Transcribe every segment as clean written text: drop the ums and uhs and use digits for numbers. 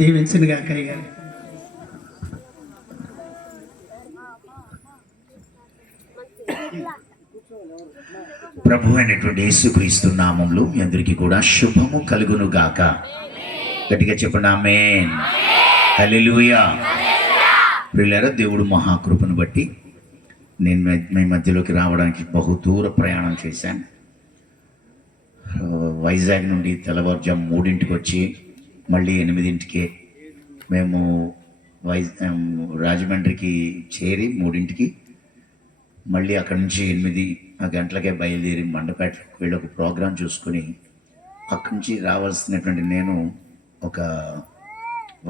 దీవించను గాక అయ్యా. ప్రభు అయినటువంటి యేసుక్రీస్తు నామములో మీ అందరికీ కూడా శుభము కలుగును గాక. గట్టిగా చెప్పండి ఆమేన్. హల్లెలూయా. ప్రియులారా, దేవుడు మహాకృపను బట్టి నేను మీ మధ్యలోకి రావడానికి బహు దూర ప్రయాణం చేశాను. వైజాగ్ నుండి తెల్లవారుజాము 3ంటికి వచ్చి మళ్ళీ 8ంటికే మేము రాజమండ్రికి చేరి 3ంటికి మళ్ళీ అక్కడి నుంచి 8 గంటలకే బయలుదేరి మండపేటకు వెళ్ళి ఒక ప్రోగ్రాం చూసుకుని అక్కడి నుంచి రావాల్సినటువంటి నేను ఒక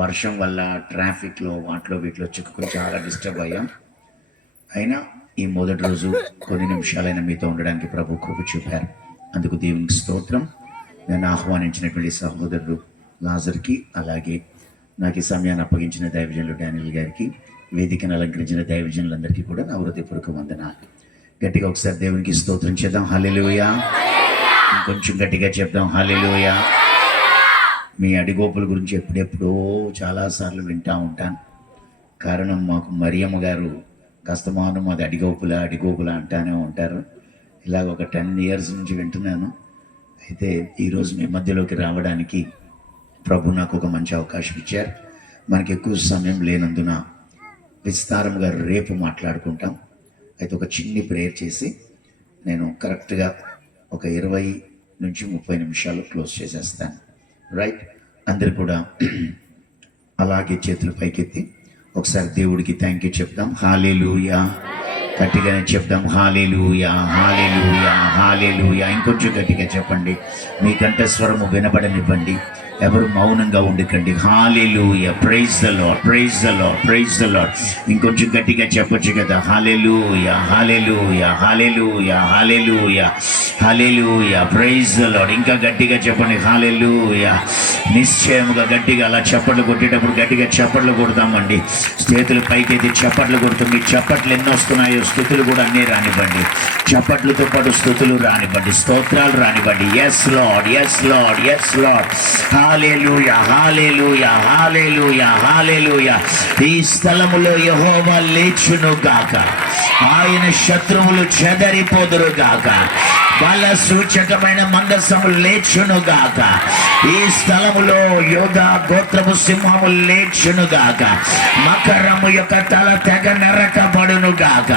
వర్షం వల్ల ట్రాఫిక్లో వాటిలో వీటిలో చిక్కుకుని చాలా డిస్టర్బ్ అయ్యాం. అయినా ఈ మొదటి రోజు కొన్ని నిమిషాలైనా మీతో ఉండడానికి ప్రభు కృప చూపారు. అందుకు దేవునికి స్తోత్రం. నేను ఆహ్వానించినటువంటి సహోదరుడు లాజర్కి, అలాగే నాకు ఈ సమయాన్ని అప్పగించిన దైవజనులు డానియల్ గారికి, వేదికను అలంకరించిన దైవజనులందరికీ కూడా నా హృదయపూర్వక వందనాలు. గట్టిగా ఒకసారి దేవునికి స్తోత్రం చేద్దాం. హల్లెలూయా. ఇంకొంచెం గట్టిగా చెప్దాం. హల్లెలూయా. మీ అడిగోపుల గురించి ఎప్పుడెప్పుడో చాలాసార్లు వింటూ ఉంటాను. కారణం, మాకు మరియమ్మ గారు కస్తమానం అది అడిగోపుల అంటానే ఉంటారు. ఇలాగ ఒక 10 years నుంచి వింటున్నాను. అయితే ఈరోజు మీ మధ్యలోకి రావడానికి ప్రభు నాకు ఒక మంచి అవకాశం ఇచ్చారు. మనకి ఎక్కువ సమయం లేనందున విస్తారంగా రేపు మాట్లాడుకుంటాం. అయితే ఒక చిన్ని ప్రేయర్ చేసి నేను కరెక్ట్గా ఒక 20 నుంచి 30 నిమిషాలు క్లోజ్ చేసేస్తాను. రైట్? అందరు కూడా అలాగే చేతులు పైకెత్తి ఒకసారి దేవుడికి థ్యాంక్ యూ చెప్దాం. హల్లెలూయా. గట్టిగానే చెప్దాం. హల్లెలూయా, హల్లెలూయా, హల్లెలూయా. ఇంకొంచెం గట్టిగా చెప్పండి. మీ కంఠస్వరము వినబడనివ్వండి. ఎవరు మౌనంగా ఉండకండి. Hallelujah. Praise the lord, praise the lord, praise the lord. ఇంకొంచెం గట్టిగా చెప్పొచ్చు కదా. Hallelujah, hallelujah, hallelujah, hallelujah, hallelujah. Praise the lord. ఇంకా గట్టిగా చెప్పండి. హల్లెలూయా. నిశ్చయముగా గట్టిగా అలా చప్పట్లు కొట్టేటప్పుడు గట్టిగా చప్పట్లు కొడతామండి. చేతులు పైకెత్తి చప్పట్లు కొడుతుంది. చప్పట్లు ఎన్ని వస్తున్నాయో స్తుతులు కూడా అన్నీ రానివ్వండి. చప్పట్లతో పాటు స్తుతులు రానివ్వండి, స్తోత్రాలు రానివ్వండి. Yes lord, yes lord, yes lord. Hallelujah, hallelujah, hallelujah, hallelujah. ఈ స్థలములో యెహోవా లేచును గాక, ఆయన శత్రువులు చెదరిపోదురు గాక, బల సూచకమైన మందసము లేచును గాక. ఈ స్థలములో యోధా గోత్రము సింహము లేచును గాక, మకరము యొక్క తల తెగ నరకబడును గాక.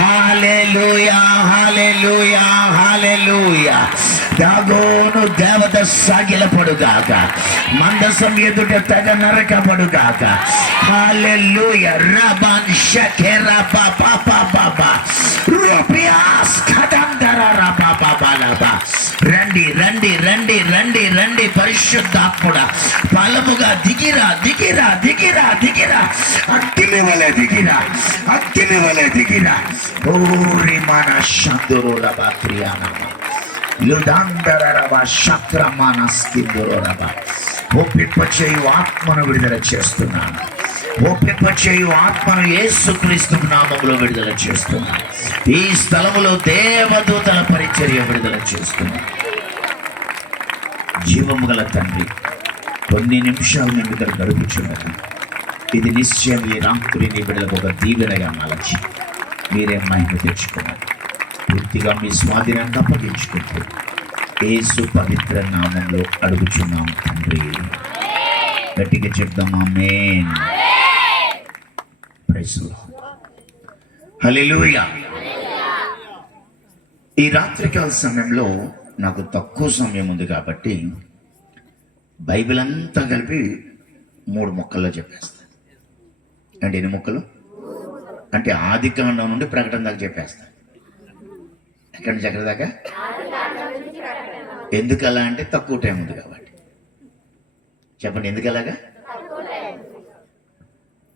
హల్లెలూయా, హల్లెలూయా, హల్లెలూయా. దాగోను దేవత సాగిలపడుగాక, మందసం ఎదుట తెగ నరకబడుగాక. హల్లెలూయా. రబాన్ షకెరా బాబా బాబా రూపియాస్ ఖదందరా బాబా బాబా. రండి రండి రండి రండి రండి. పరిశుద్ధాత్ముడా బలముగా దిగిరా, దిగిరా, దిగిరా, దిగిరా. అగ్ని వలె దిగిరా, అగ్ని వలె దిగిరా. ఓరి మన శందురుల బాత్రియానమ లుదాందరరవ శక్రమానస్కిందురరవ. ఒప్పింపచేయు ఆత్మను విడుదల చేస్తున్నాను. ఒప్పింపచేయు ఆత్మను యేసుక్రీస్తు నామములో విడుదల చేస్తున్నాను. ఈ స్థలములో దేవదూతల పరిచర్య విడుదల చేస్తున్నాను. జీవము గల తండ్రి, కొన్ని నిమిషాలు మేము ఇక్కడ గడుపుచున్నది. ఇది నిశ్చయం ఈ రాత్రి నీ బిడ్డలకు ఒక దీవెనగా మలచి మీరే మహిమ తెచ్చుకున్నారు. పూర్తిగా మీ స్వాధీనాన్ని అప్పగించుకుంటూ యేసు పవిత్ర నామంలో అడుగుచున్నాం తండ్రి. గట్టిగా చెప్దాం amen. Praise the lord. Hallelujah. ఈ రాత్రికాల సమయంలో నాకు తక్కువ సమయం ఉంది కాబట్టి బైబిల్ అంతా కలిపి 3 ముక్కల్లో చెప్పేస్తాను. అంటే ఎన్ని ముక్కలు? అంటే ఆదికాండం నుండి ప్రకటన దాకా చెప్పేస్తాను. ఎక్కడి నుంచి ఎక్కడి దాకా? ఎందుకు అలా అంటే తక్కువ టైం ఉంది కాబట్టి. చెప్పండి ఎందుకు అలాగా?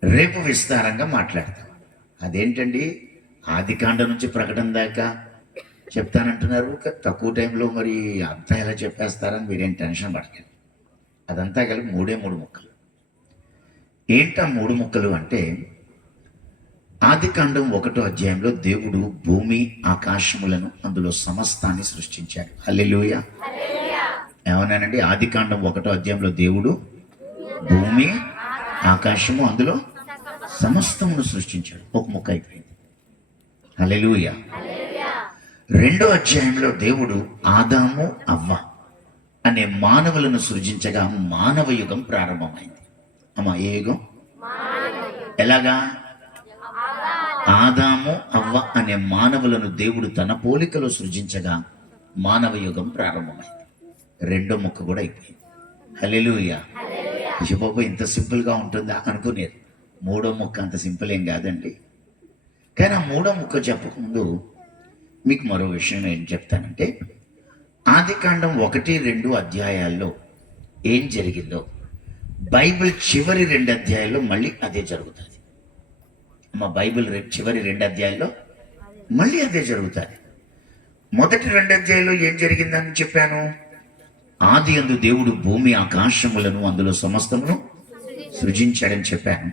రేపు విస్తారంగా మాట్లాడతాం. అదేంటండి ఆదికాండం నుంచి ప్రకటన దాకా చెప్తానంటున్నారు, తక్కువ టైంలో మరి అంతా ఎలా చెప్పేస్తారని మీరేం టెన్షన్ పడకండి. అదంతా కలిపి 3 ముక్కలు. ఏంటా 3 ముక్కలు అంటే, ఆదికాండం 1వ అధ్యాయంలో దేవుడు భూమి ఆకాశములను అందులో సమస్తాన్ని సృష్టించాడు. హల్లెలూయా. ఏమన్నానండి? ఆదికాండం 1వ అధ్యాయంలో దేవుడు భూమి ఆకాశము అందులో సమస్తమును సృష్టించాడు. ఒక ముక్క అయిపోయింది. హల్లెలూయా. రెండో అధ్యాయంలో దేవుడు ఆదాము అవ్వ అనే మానవులను సృజించగా మానవ యుగం ప్రారంభమైంది. అమ్మా, ఏ యుగం? ఎలాగా? ఆదాము అవ్వ అనే మానవులను దేవుడు తన పోలికలో సృజించగా మానవ యుగం ప్రారంభమైంది. రెండో ముక్క కూడా అయిపోయింది. హల్లెలూయా. బాబు, ఇంత సింపుల్గా ఉంటుందా అనుకునేది. మూడో ముక్క అంత సింపుల్ ఏం కాదండి. కానీ ఆ మూడో ముక్క చెప్పకముందు మీకు మరో విషయం ఏం చెప్తానంటే, ఆదికాండం 1-2 అధ్యాయాల్లో ఏం జరిగిందో బైబిల్ చివరి 2 అధ్యాయాల్లో మళ్ళీ అదే జరుగుతుంది. మా బైబిల్ చివరి 2 అధ్యాయాల్లో మళ్ళీ అదే జరుగుతుంది. మొదటి 2 అధ్యాయాల్లో ఏం జరిగిందని చెప్పాను? ఆది యందు దేవుడు భూమి ఆకాశములను అందులో సమస్తమును సృజించాడని చెప్పాను.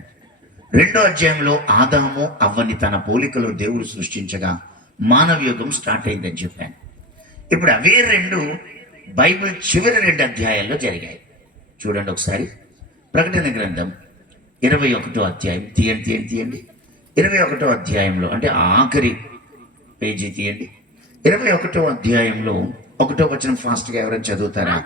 2వ అధ్యాయంలో ఆదాము అవ్వని తన పోలికలో దేవుడు సృష్టించగా మానవ యుగం స్టార్ట్ అయిందని చెప్పాను. ఇప్పుడు అవే 2 బైబిల్ చివరి 2 అధ్యాయాల్లో జరిగాయి. చూడండి ఒకసారి. ప్రకటన గ్రంథం 21వ అధ్యాయం తీయండి. 21వ అధ్యాయంలో, అంటే ఆఖరి పేజీ తీయండి. 21వ అధ్యాయంలో 1వ వచనం ఫాస్ట్గా ఎవరైనా చదువుతారా?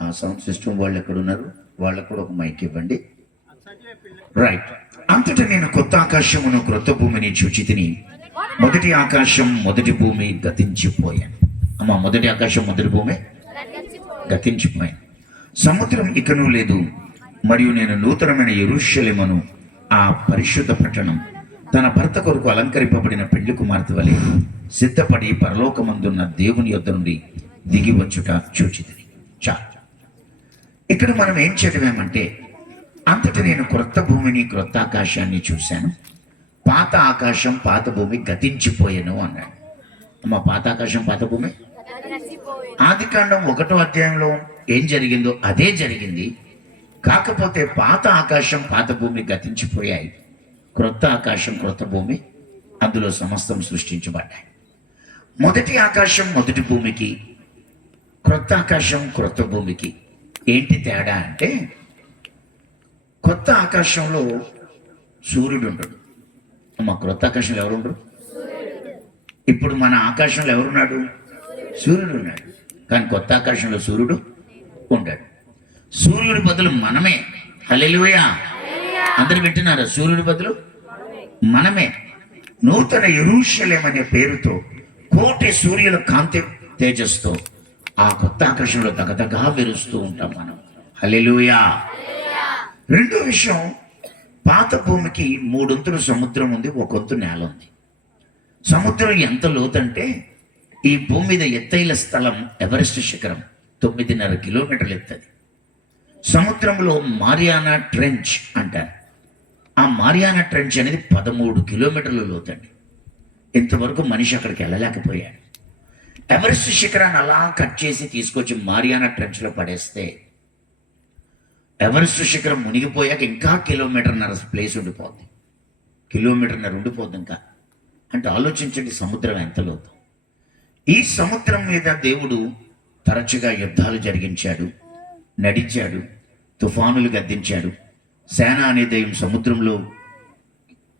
ఆ సౌండ్ సిస్టమ్ వాళ్ళు ఎక్కడ ఉన్నారు? వాళ్ళకు కూడా ఒక మైక్ ఇవ్వండి. రైట్. అంతటా నేను కొత్త ఆకాశమును క్రొత్త భూమిని చూచితిని. మొదటి ఆకాశం మొదటి భూమి గతించిపోయాను. అమ్మా, మొదటి ఆకాశం మొదటి భూమి గతించిపోయాను. సముద్రం ఇకను లేదు. మరియు నేను నూతనమైన యెరూషలేమును, ఆ పరిశుద్ధ పట్టణం, తన భర్త కొరకు అలంకరింపబడిన పెళ్లి కుమార్తె వలె సిద్ధపడి పరలోకమందున్న దేవుని యొద్ద నుండి దిగి వచ్చుట చూచితిని. ఇక్కడ మనం ఏం చదివామంటే, అంతటి నేను క్రొత్త భూమిని క్రొత్త ఆకాశాన్ని చూశాను, పాత ఆకాశం పాత భూమి గతించిపోయాను అన్నాడు. అమ్మ, పాత ఆకాశం పాత భూమి ఆదికాండం 1వ అధ్యాయంలో ఏం జరిగిందో అదే జరిగింది. కాకపోతే పాత ఆకాశం పాత భూమి గతించిపోయాయి, క్రొత్త ఆకాశం క్రొత్త భూమి అందులో సమస్తం సృష్టించబడ్డాయి. మొదటి ఆకాశం మొదటి భూమికి, క్రొత్త ఆకాశం క్రొత్త భూమికి ఏంటి తేడా అంటే, కొత్త ఆకాశంలో సూర్యుడు ఉండడు. మా క్రొత్త ఆకాశంలో ఎవరుండరు? ఇప్పుడు మన ఆకాశంలో ఎవరున్నాడు? సూర్యుడు ఉన్నాడు. కానీ కొత్త ఆకాశంలో సూర్యుడు ఉండడు. సూర్యుడి బదులు మనమే. హల్లెలూయా. అందరు వింటున్నారా? సూర్యుడి బదులు మనమే. నూతన యెరూషలేము అనే పేరుతో కోటి సూర్యుల కాంతి తేజస్తో ఆ కొత్త ఆకాశంలో దగదగా మెరుస్తూ ఉంటాం మనం. హల్లెలూయా. రెండో విషయం, పాత భూమికి 3 వంతులు సముద్రం ఉంది, 1 వంతు నేల ఉంది. సముద్రం ఎంత లోతంటే, ఈ భూమి మీద ఎత్తైన స్థలం ఎవరెస్ట్ శిఖరం 9.5 కిలోమీటర్లు ఎత్తది. సముద్రంలో మారియానా ట్రెంచ్ అంటారు. ఆ మారియానా ట్రెంచ్ అనేది 13 కిలోమీటర్ల లోతండి. ఇంతవరకు మనిషి అక్కడికి వెళ్ళలేకపోయాడు. ఎవరెస్ట్ శిఖరాన్ని అలా కట్ చేసి తీసుకొచ్చి మారియానా ట్రెంచ్లో పడేస్తే ఎవరెస్ట్ శిఖరం మునిగిపోయాక ఇంకా 1.5 కిలోమీటర్ ప్లేస్ ఉండిపోద్ది. 1.5 కిలోమీటర్ ఉండిపోద్ది ఇంకా. అంటే ఆలోచించండి, సముద్రం ఎంత లోతు. ఈ సముద్రం మీద దేవుడు తరచుగా యుద్ధాలు జరిగించాడు, నడిచాడు, తుఫానులు గద్దించాడు. సేన అనే దయ్యం సముద్రంలో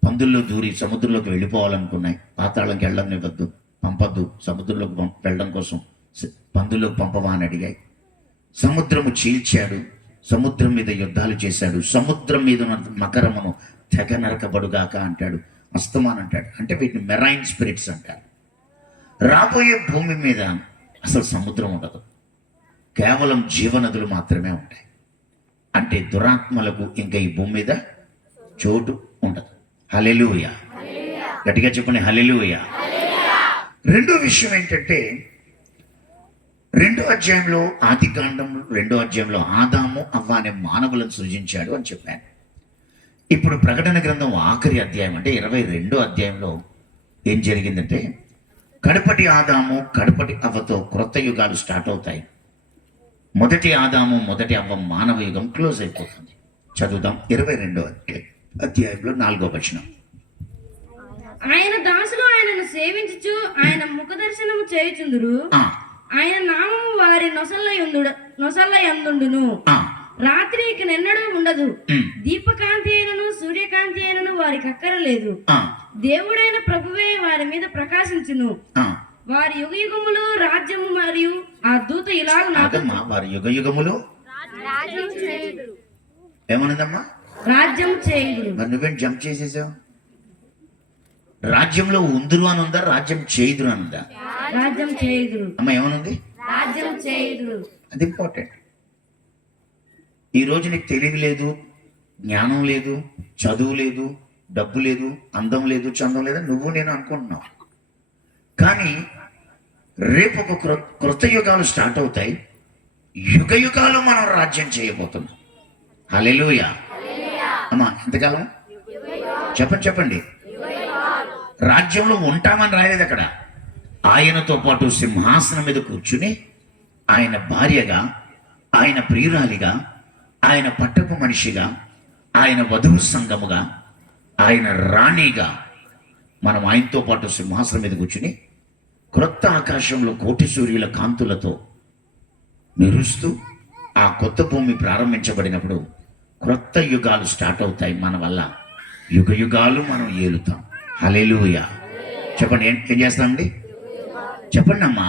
పందుల్లో దూరి సముద్రంలోకి వెళ్ళిపోవాలనుకున్నాయి. పాతాళంకి వెళ్ళనివ్వద్దు, పంపద్దు, సముద్రంలోకి వెళ్ళడం కోసం పందుల్లోకి పంపవా అని అడిగాయి. సముద్రము చీల్చాడు, సముద్రం మీద యుద్ధాలు చేశాడు. సముద్రం మీద ఉన్న మకరమును తెగ నరకబడుగాక అంటాడు, అస్తమాన్ అంటాడు. అంటే వీటిని మెరైన్ స్పిరిట్స్ అంటారు. రాబోయే భూమి మీద అసలు సముద్రం ఉండదు, కేవలం జీవనదులు మాత్రమే ఉంటాయి. అంటే దురాత్మలకు ఇంకా ఈ భూమి మీద చోటు ఉండదు. హల్లెలూయా. గట్టిగా చెప్పండి, హల్లెలూయా. రెండో విషయం ఏంటంటే, 2వ అధ్యాయంలో ఆదికాండం 2వ అధ్యాయంలో ఆదాము అవ్వ అనే మానవులను సృజించాడు అని చెప్పాను. ఇప్పుడు ప్రకటన గ్రంథం ఆఖరి అధ్యాయం అంటే 22వ అధ్యాయంలో ఏం జరిగిందంటే, కడపటి ఆదాము కడపటి అవ్వతో క్రొత్త యుగాలు స్టార్ట్ అవుతాయి. మొదటి ఆదాము మొదటి అవ్వ మానవ యుగం క్లోజ్ అయిపోతుంది. చదువుదాం 22వ అధ్యాయం. అధ్యాయంలో 4వ వచనం. ఆయన దాసులు ఆయనను సేవించుచు ఆయన ముఖ దర్శనము చేయుచుందురు. ఆ, ఆయన నామము వారి నొసల్ల యందుండును. ఆ, రాత్రి ఇక నెన్నడూ ఉండదు. ఉమ్, దీపకాంతి అయినను సూర్యకాంతి అయినను వారికి అక్కరలేదు. ఆ, దేవుడైన ప్రభువే వారి మీద ప్రకాశించును. ఆ. వారి యుగ యుగములు రాజ్యము మరియు ఆ దూత ఇలాగ ఆగమ్మా, వారి యుగ యుగములు ఏమన్నదమ్మా? రాజ్యం చేయుదురు. మరి నువ్వేం జంప్ చేసేసావు? రాజ్యంలో ఉందురు అని ఉందా, రాజ్యం చేయుదురు అని ఉందా? రాజ్యం చేయుదురు. అమ్మ ఏమనుంది? రాజ్యం చేయుదురు. అది ఇంపార్టెంట్. ఈరోజు నీకు తెలివి లేదు, జ్ఞానం లేదు, చదువు లేదు, డబ్బు లేదు, అందం లేదు, చందం లేదు, నువ్వు నేను అనుకుంటున్నావు. కానీ రేపు ఒక క్రొత్త యుగాలు స్టార్ట్ అవుతాయి. యుగ యుగాలు మనం రాజ్యం చేయబోతున్నాం. హల్లెలూయా. అమ్మా ఎంతకాలం? చెప్పండి. రాజ్యంలో ఉంటామని రాలేదు అక్కడ. ఆయనతో పాటు సింహాసనం మీద కూర్చుని ఆయన భార్యగా, ఆయన ప్రియురాలిగా, ఆయన పట్టపు మనిషిగా, ఆయన వధువు సంఘముగా, ఆయన రాణిగా మనం ఆయనతో పాటు సింహాసనం మీద కూర్చుని క్రొత్త ఆకాశంలో కోటి సూర్యుల కాంతులతో మెరుస్తూ ఆ కొత్త భూమి ప్రారంభించబడినప్పుడు క్రొత్త యుగాలు స్టార్ట్ అవుతాయి. మన వల్ల యుగ యుగాలు మనం ఏలుతాం. హల్లెలూయా. చెప్పండి, ఏం చేస్తామండి? చెప్పండి అమ్మా.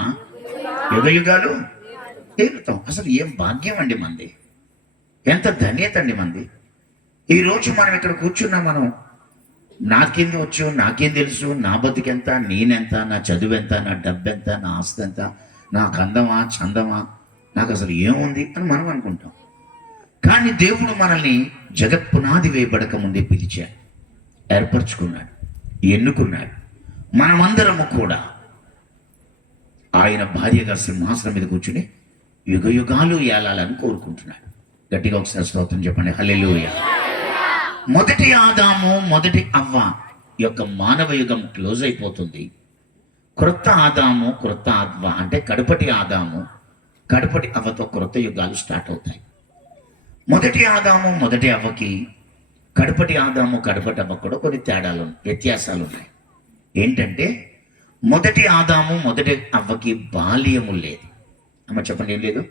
యుగ యుగాలు ఏలుతాం. అసలు ఏం భాగ్యం అండి మంది, ఎంత ధన్యత అండి మంది. ఈరోజు మనం ఇక్కడ కూర్చున్నా, మనం నాకేంది వచ్చు, నాకేం తెలుసు, నా బతికెంత, నేనెంత, నా చదువు ఎంత, నా డబ్బు ఎంత, నా ఆస్తి ఎంత, నాకు అందమా చందమా, నాకు అసలు ఏముంది అని మనం అనుకుంటాం. కానీ దేవుడు మనల్ని జగత్ పునాది వేయబడక ముందే పిలిచాడు, ఏర్పరచుకున్నాడు, ఎన్నుకున్నాడు. మనమందరము కూడా ఆయన భార్యగా సింహాసనం మీద కూర్చుని యుగ యుగాలు ఏలాలని కోరుకుంటున్నాడు. గట్టిగా ఒకసారి స్తోత్రం చెప్పండి. హల్లెలూయా. మొదటి ఆదాము, మొదటి అవ్వ యొక్క మానవ యుగం క్లోజ్ అయిపోతుంది. క్రొత్త ఆదాము, క్రొత్త అవ్వ అంటే కడపటి ఆదాము, కడపటి అవ్వతో క్రొత్త యుగాలు స్టార్ట్ అవుతాయి. మొదటి ఆదాము, మొదటి అవ్వకి, కడపటి ఆదాము, కడపటి అవ్వ కూడా కొన్ని తేడాలు, వ్యత్యాసాలు ఉన్నాయి. ఏంటంటే మొదటి ఆదాము, మొదటి అవ్వకి బాల్యము లేదు. అమ్మ చెప్పండి, ఏం లేదు?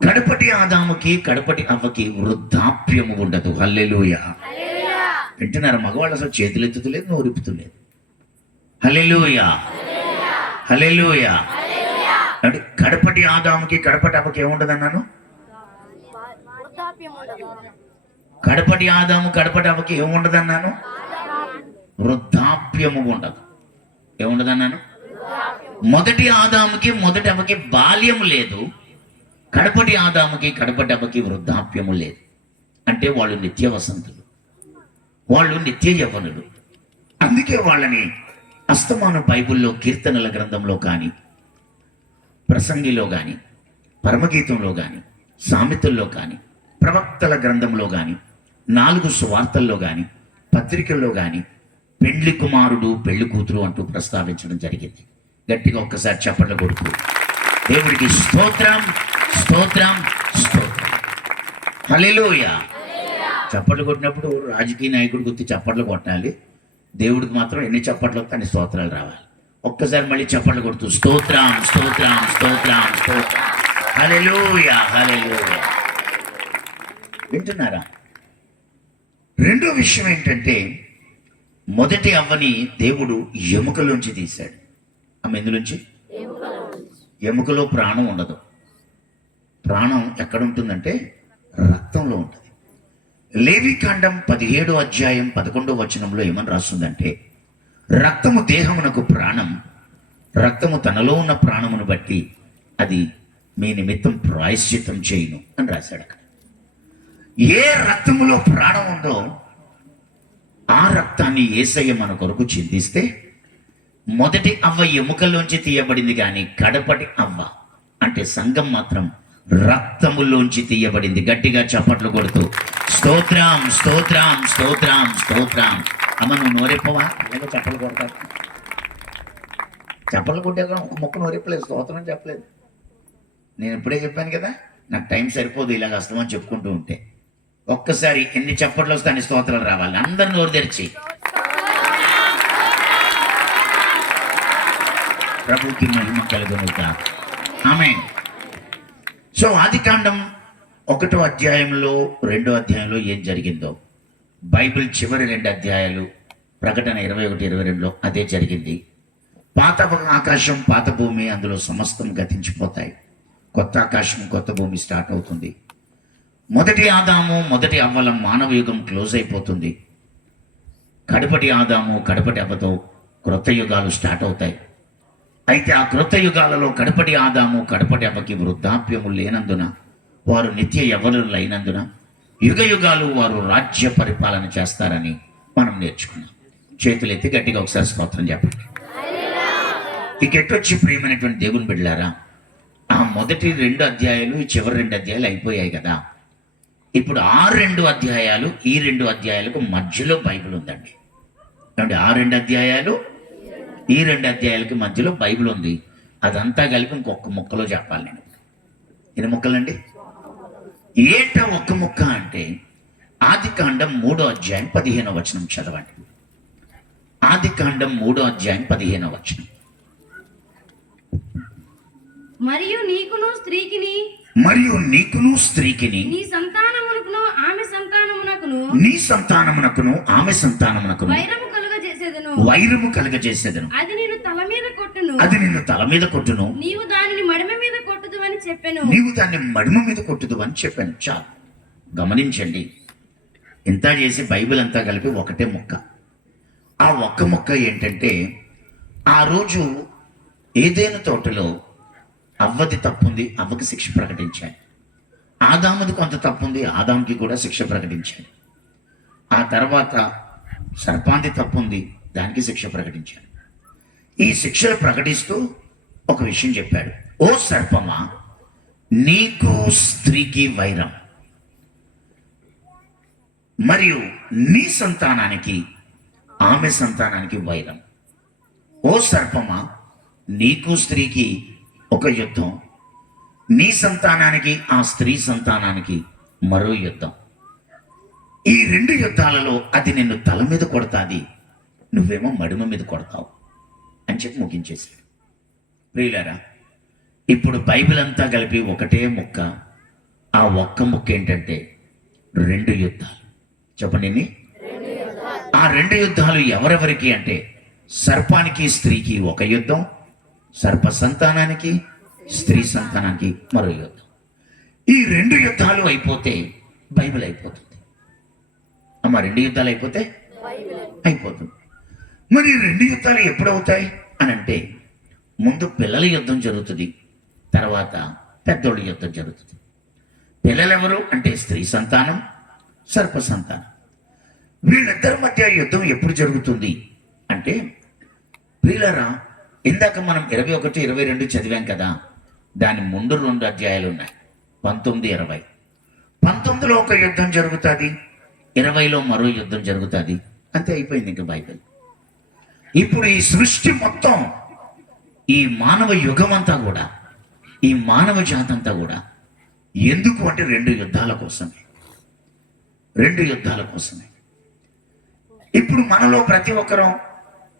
కడపటి ఆదాముకి, కడపటి అవ్వకి వృద్ధాప్యము ఉండదు. హల్లెలూయా. వింటున్నారా? మగవాళ్ళు అసలు చేతులు ఎత్తుతలేదు, నోరిపుతులేదు. హల్లెలూయా, హల్లెలూయా. అంటే కడపటి ఆదాముకి, కడపటి అవ్వకి ఏముండదు అన్నాను? కడపటి ఆదాము, కడపటి అవ్వకి ఏముండదు అన్నాను? వృద్ధాప్యము ఉండదు. ఏముండదు అన్నాను? మొదటి ఆదాముకి, మొదటి అవ్వకి బాల్యము లేదు. కడపటి ఆదాముకి, కడపటి అవ్వకి వృద్ధాప్యము లేదు. అంటే వాళ్ళు నిత్య వసంతులు, వాళ్ళు నిత్య యవ్వనులు. అందుకే వాళ్ళని అస్తమానం బైబిల్లో, కీర్తనల గ్రంథంలో కానీ, ప్రసంగిలో కానీ, పరమగీతంలో కానీ, సామెతల్లో కానీ, ప్రవక్తల గ్రంథంలో కానీ, 4 సువార్తల్లో కానీ, పత్రికల్లో కానీ పెండ్లి కుమారుడు, పెళ్లి కూతురు అంటూ ప్రస్తావించడం జరిగింది. గట్టిగా ఒక్కసారి చప్పట్లు కొడుతూ దేవుడికి స్తోత్రం, స్తోత్రం, స్తోత్రం. హల్లెలూయా. చప్పట్లు కొట్టినప్పుడు రాజకీయ నాయకుడు గుర్తి చప్పట్లు కొట్టాలి, దేవుడికి మాత్రం ఎన్ని చప్పట్లు వస్తే అన్ని స్తోత్రాలు రావాలి. ఒక్కసారి మళ్ళీ చప్పట్లు కొడుతూ స్తోత్రం, స్తోత్రం, స్తోత్రం, స్తోత్రం. హల్లెలూయా, హల్లెలూయా. వింటున్నారా? రెండో విషయం ఏంటంటే మొదటి అవ్వని దేవుడు ఎముకలోంచి తీశాడు. ఆమె ఎందులోంచి? ఎముకలో ప్రాణం ఉండదు. ప్రాణం ఎక్కడ ఉంటుందంటే రక్తంలో ఉంటుంది. లేవికాండం 17వ అధ్యాయం 11వ వచనంలో ఏమని రాస్తుందంటే, రక్తము దేహమునకు ప్రాణం, రక్తము తనలో ఉన్న ప్రాణమును బట్టి అది మీ నిమిత్తం ప్రాయశ్చిత్తం చేయును అని రాశాడు అక్కడ. ఏ రక్తములో ప్రాణం ఉందో ఆ రక్తాన్ని యేసయ్య మన కొరకు చిందిస్తే మొదటి అవ్వ ఎముకల్లోంచి తీయబడింది, కానీ కడపటి అవ్వ అంటే సంఘం మాత్రం రక్తములోంచి తీయబడింది. గట్టిగా చప్పట్లు కొడుతూ స్తోత్రం, స్తోత్రం, స్తోత్రం, స్తోత్రం. అమ్మ నువ్వు నోరెప్పవా? ఏదో చప్పట్లు కొడతారు. చప్పట్లు కొట్టే ఒక మొక్క నోరెప్పలేదు, స్తోత్రం చెప్పలేదు. నేను ఇప్పుడే చెప్పాను కదా, నాకు టైం సరిపోదు ఇలాగ అస్తమని చెప్పుకుంటూ ఉంటే. ఒక్కసారి ఎన్ని చప్పట్లు వస్తే అన్ని స్తోత్రాలు రావాలి. అందరు నోరు తెరిచి ప్రభుకి మహిమ కలుగును గాక. ఆమేన్. సో ఆదికాండం 1వ అధ్యాయంలో 2వ అధ్యాయంలో ఏం జరిగిందో, బైబిల్ చివరి 2 అధ్యాయాలు ప్రకటన 21-22లో అదే జరిగింది. పాత ఆకాశం పాత భూమి అందులో సమస్తం గతించిపోతాయి. కొత్త ఆకాశం కొత్త భూమి స్టార్ట్ అవుతుంది. మొదటి ఆదాము మొదటి అవ్వల మానవ యుగం క్లోజ్ అయిపోతుంది. కడపటి ఆదాము కడపటి అవ్వతో క్రొత్త యుగాలు స్టార్ట్ అవుతాయి. అయితే ఆ క్రొత్త యుగాలలో కడపటి ఆదాము కడపటి అవ్వకి వృద్ధాప్యము లేనందున, వారు నిత్య యవ్వనులు అయినందున యుగ యుగాలు వారు రాజ్య పరిపాలన చేస్తారని మనం నేర్చుకున్నాం. చేతులెత్తి గట్టిగా ఒకసారి స్తోత్రం చెప్పండి. ఇక ఎట్టొచ్చి ప్రియమైనటువంటి దేవుని బిడ్డలారా, ఆ మొదటి 2 అధ్యాయాలు ఈ చివరి 2 అధ్యాయాలు అయిపోయాయి కదా. ఇప్పుడు ఆ 2 అధ్యాయాలు ఈ 2 అధ్యాయాలకు మధ్యలో బైబిల్ ఉందండి. ఏమంటే ఆ 2 అధ్యాయాలు ఈ 2 అధ్యాయాలకి మధ్యలో బైబిల్ ఉంది. అదంతా కలిపి ఇంకొక ముక్కలో చెప్పాలి నేను. ఎన్ని ముక్కలండి? ఏంట ఒక్క ముక్క అంటే ఆదికాండం 3వ అధ్యాయం 15వ వచనం చదవండి. ఆదికాండం 3వ అధ్యాయం 15వ వచనం. మరియు నీకును స్త్రీకిని నీ సంతానమునకును ఆమె సంతానమునకును ఆమె సంతానమునకును వైరము కలుగజేసేదను. అది నిన్ను తల మీద కొట్టును. నీవు దానిని మడిమ మీద కొట్టుదు అని చెప్పాను. చాలు గమనించండి. ఇంత చేసి బైబిల్ అంతా కలిపి ఒకటే ముక్క. ఆ ఒక్క ముక్క ఏంటంటే, ఆ రోజు ఏదైనా తోటలో అవ్వది తప్పుంది, అవ్వకి శిక్ష ప్రకటించాడు. ఆదాముది కొంత తప్పుంది, ఆదాముకి కూడా శిక్ష ప్రకటించాడు. ఆ తర్వాత సర్పాంది తప్పుంది, దానికి శిక్ష ప్రకటించాడు. ఈ శిక్షలు ప్రకటిస్తూ ఒక విషయం చెప్పాడు. ఓ సర్పమా, నీకు స్త్రీకి వైరం, మరియు నీ సంతానానికి ఆమె సంతానానికి వైరం. ఓ సర్పమా, నీకు స్త్రీకి ఒక యుద్ధం, నీ సంతానానికి ఆ స్త్రీ సంతానానికి మరో యుద్ధం. ఈ 2 యుద్ధాలలో అది నిన్ను తల మీద కొడతాది, నువ్వేమో మడిమ మీద కొడతావు అని చెప్పి ముగించేశాడు. ప్రియులారా, ఇప్పుడు బైబిల్ అంతా కలిపి ఒకటే ముక్క. ఆ ఒక్క ముక్క ఏంటంటే 2 యుద్ధాలు. చెప్పండి. ఆ 2 యుద్ధాలు ఎవరెవరికి అంటే, సర్పానికి స్త్రీకి ఒక యుద్ధం, సర్ప సంతానానికి స్త్రీ సంతానానికి మరో యుద్ధం. ఈ 2 యుద్ధాలు అయిపోతే బైబిల్ అయిపోతుంది. అమ్మ 2 యుద్ధాలు అయిపోతే అయిపోతుంది. మరి 2 యుద్ధాలు ఎప్పుడవుతాయి అని అంటే, ముందు పిల్లల యుద్ధం జరుగుతుంది, తర్వాత పెద్దోళ్ళ యుద్ధం జరుగుతుంది. పిల్లలు ఎవరు అంటే స్త్రీ సంతానం, సర్ప సంతానం. వీళ్ళిద్దరి మధ్య యుద్ధం ఎప్పుడు జరుగుతుంది అంటే, ప్రియులారా, ఇందాక మనం 21, 22 చదివాం కదా. దాని ముందు 2 అధ్యాయాలు ఉన్నాయి, 19, 20. 19లో ఒక యుద్ధం జరుగుతుంది, 20లో మరో యుద్ధం జరుగుతుంది. అంతే, అయిపోయింది ఇంకా బైబిల్. ఇప్పుడు ఈ సృష్టి మొత్తం, ఈ మానవ యుగం అంతా కూడా, ఈ మానవ జాతి అంతా కూడా ఎందుకు అంటే 2 యుద్ధాల కోసమే. 2 యుద్ధాల కోసమే. ఇప్పుడు మనలో ప్రతి ఒక్కరూ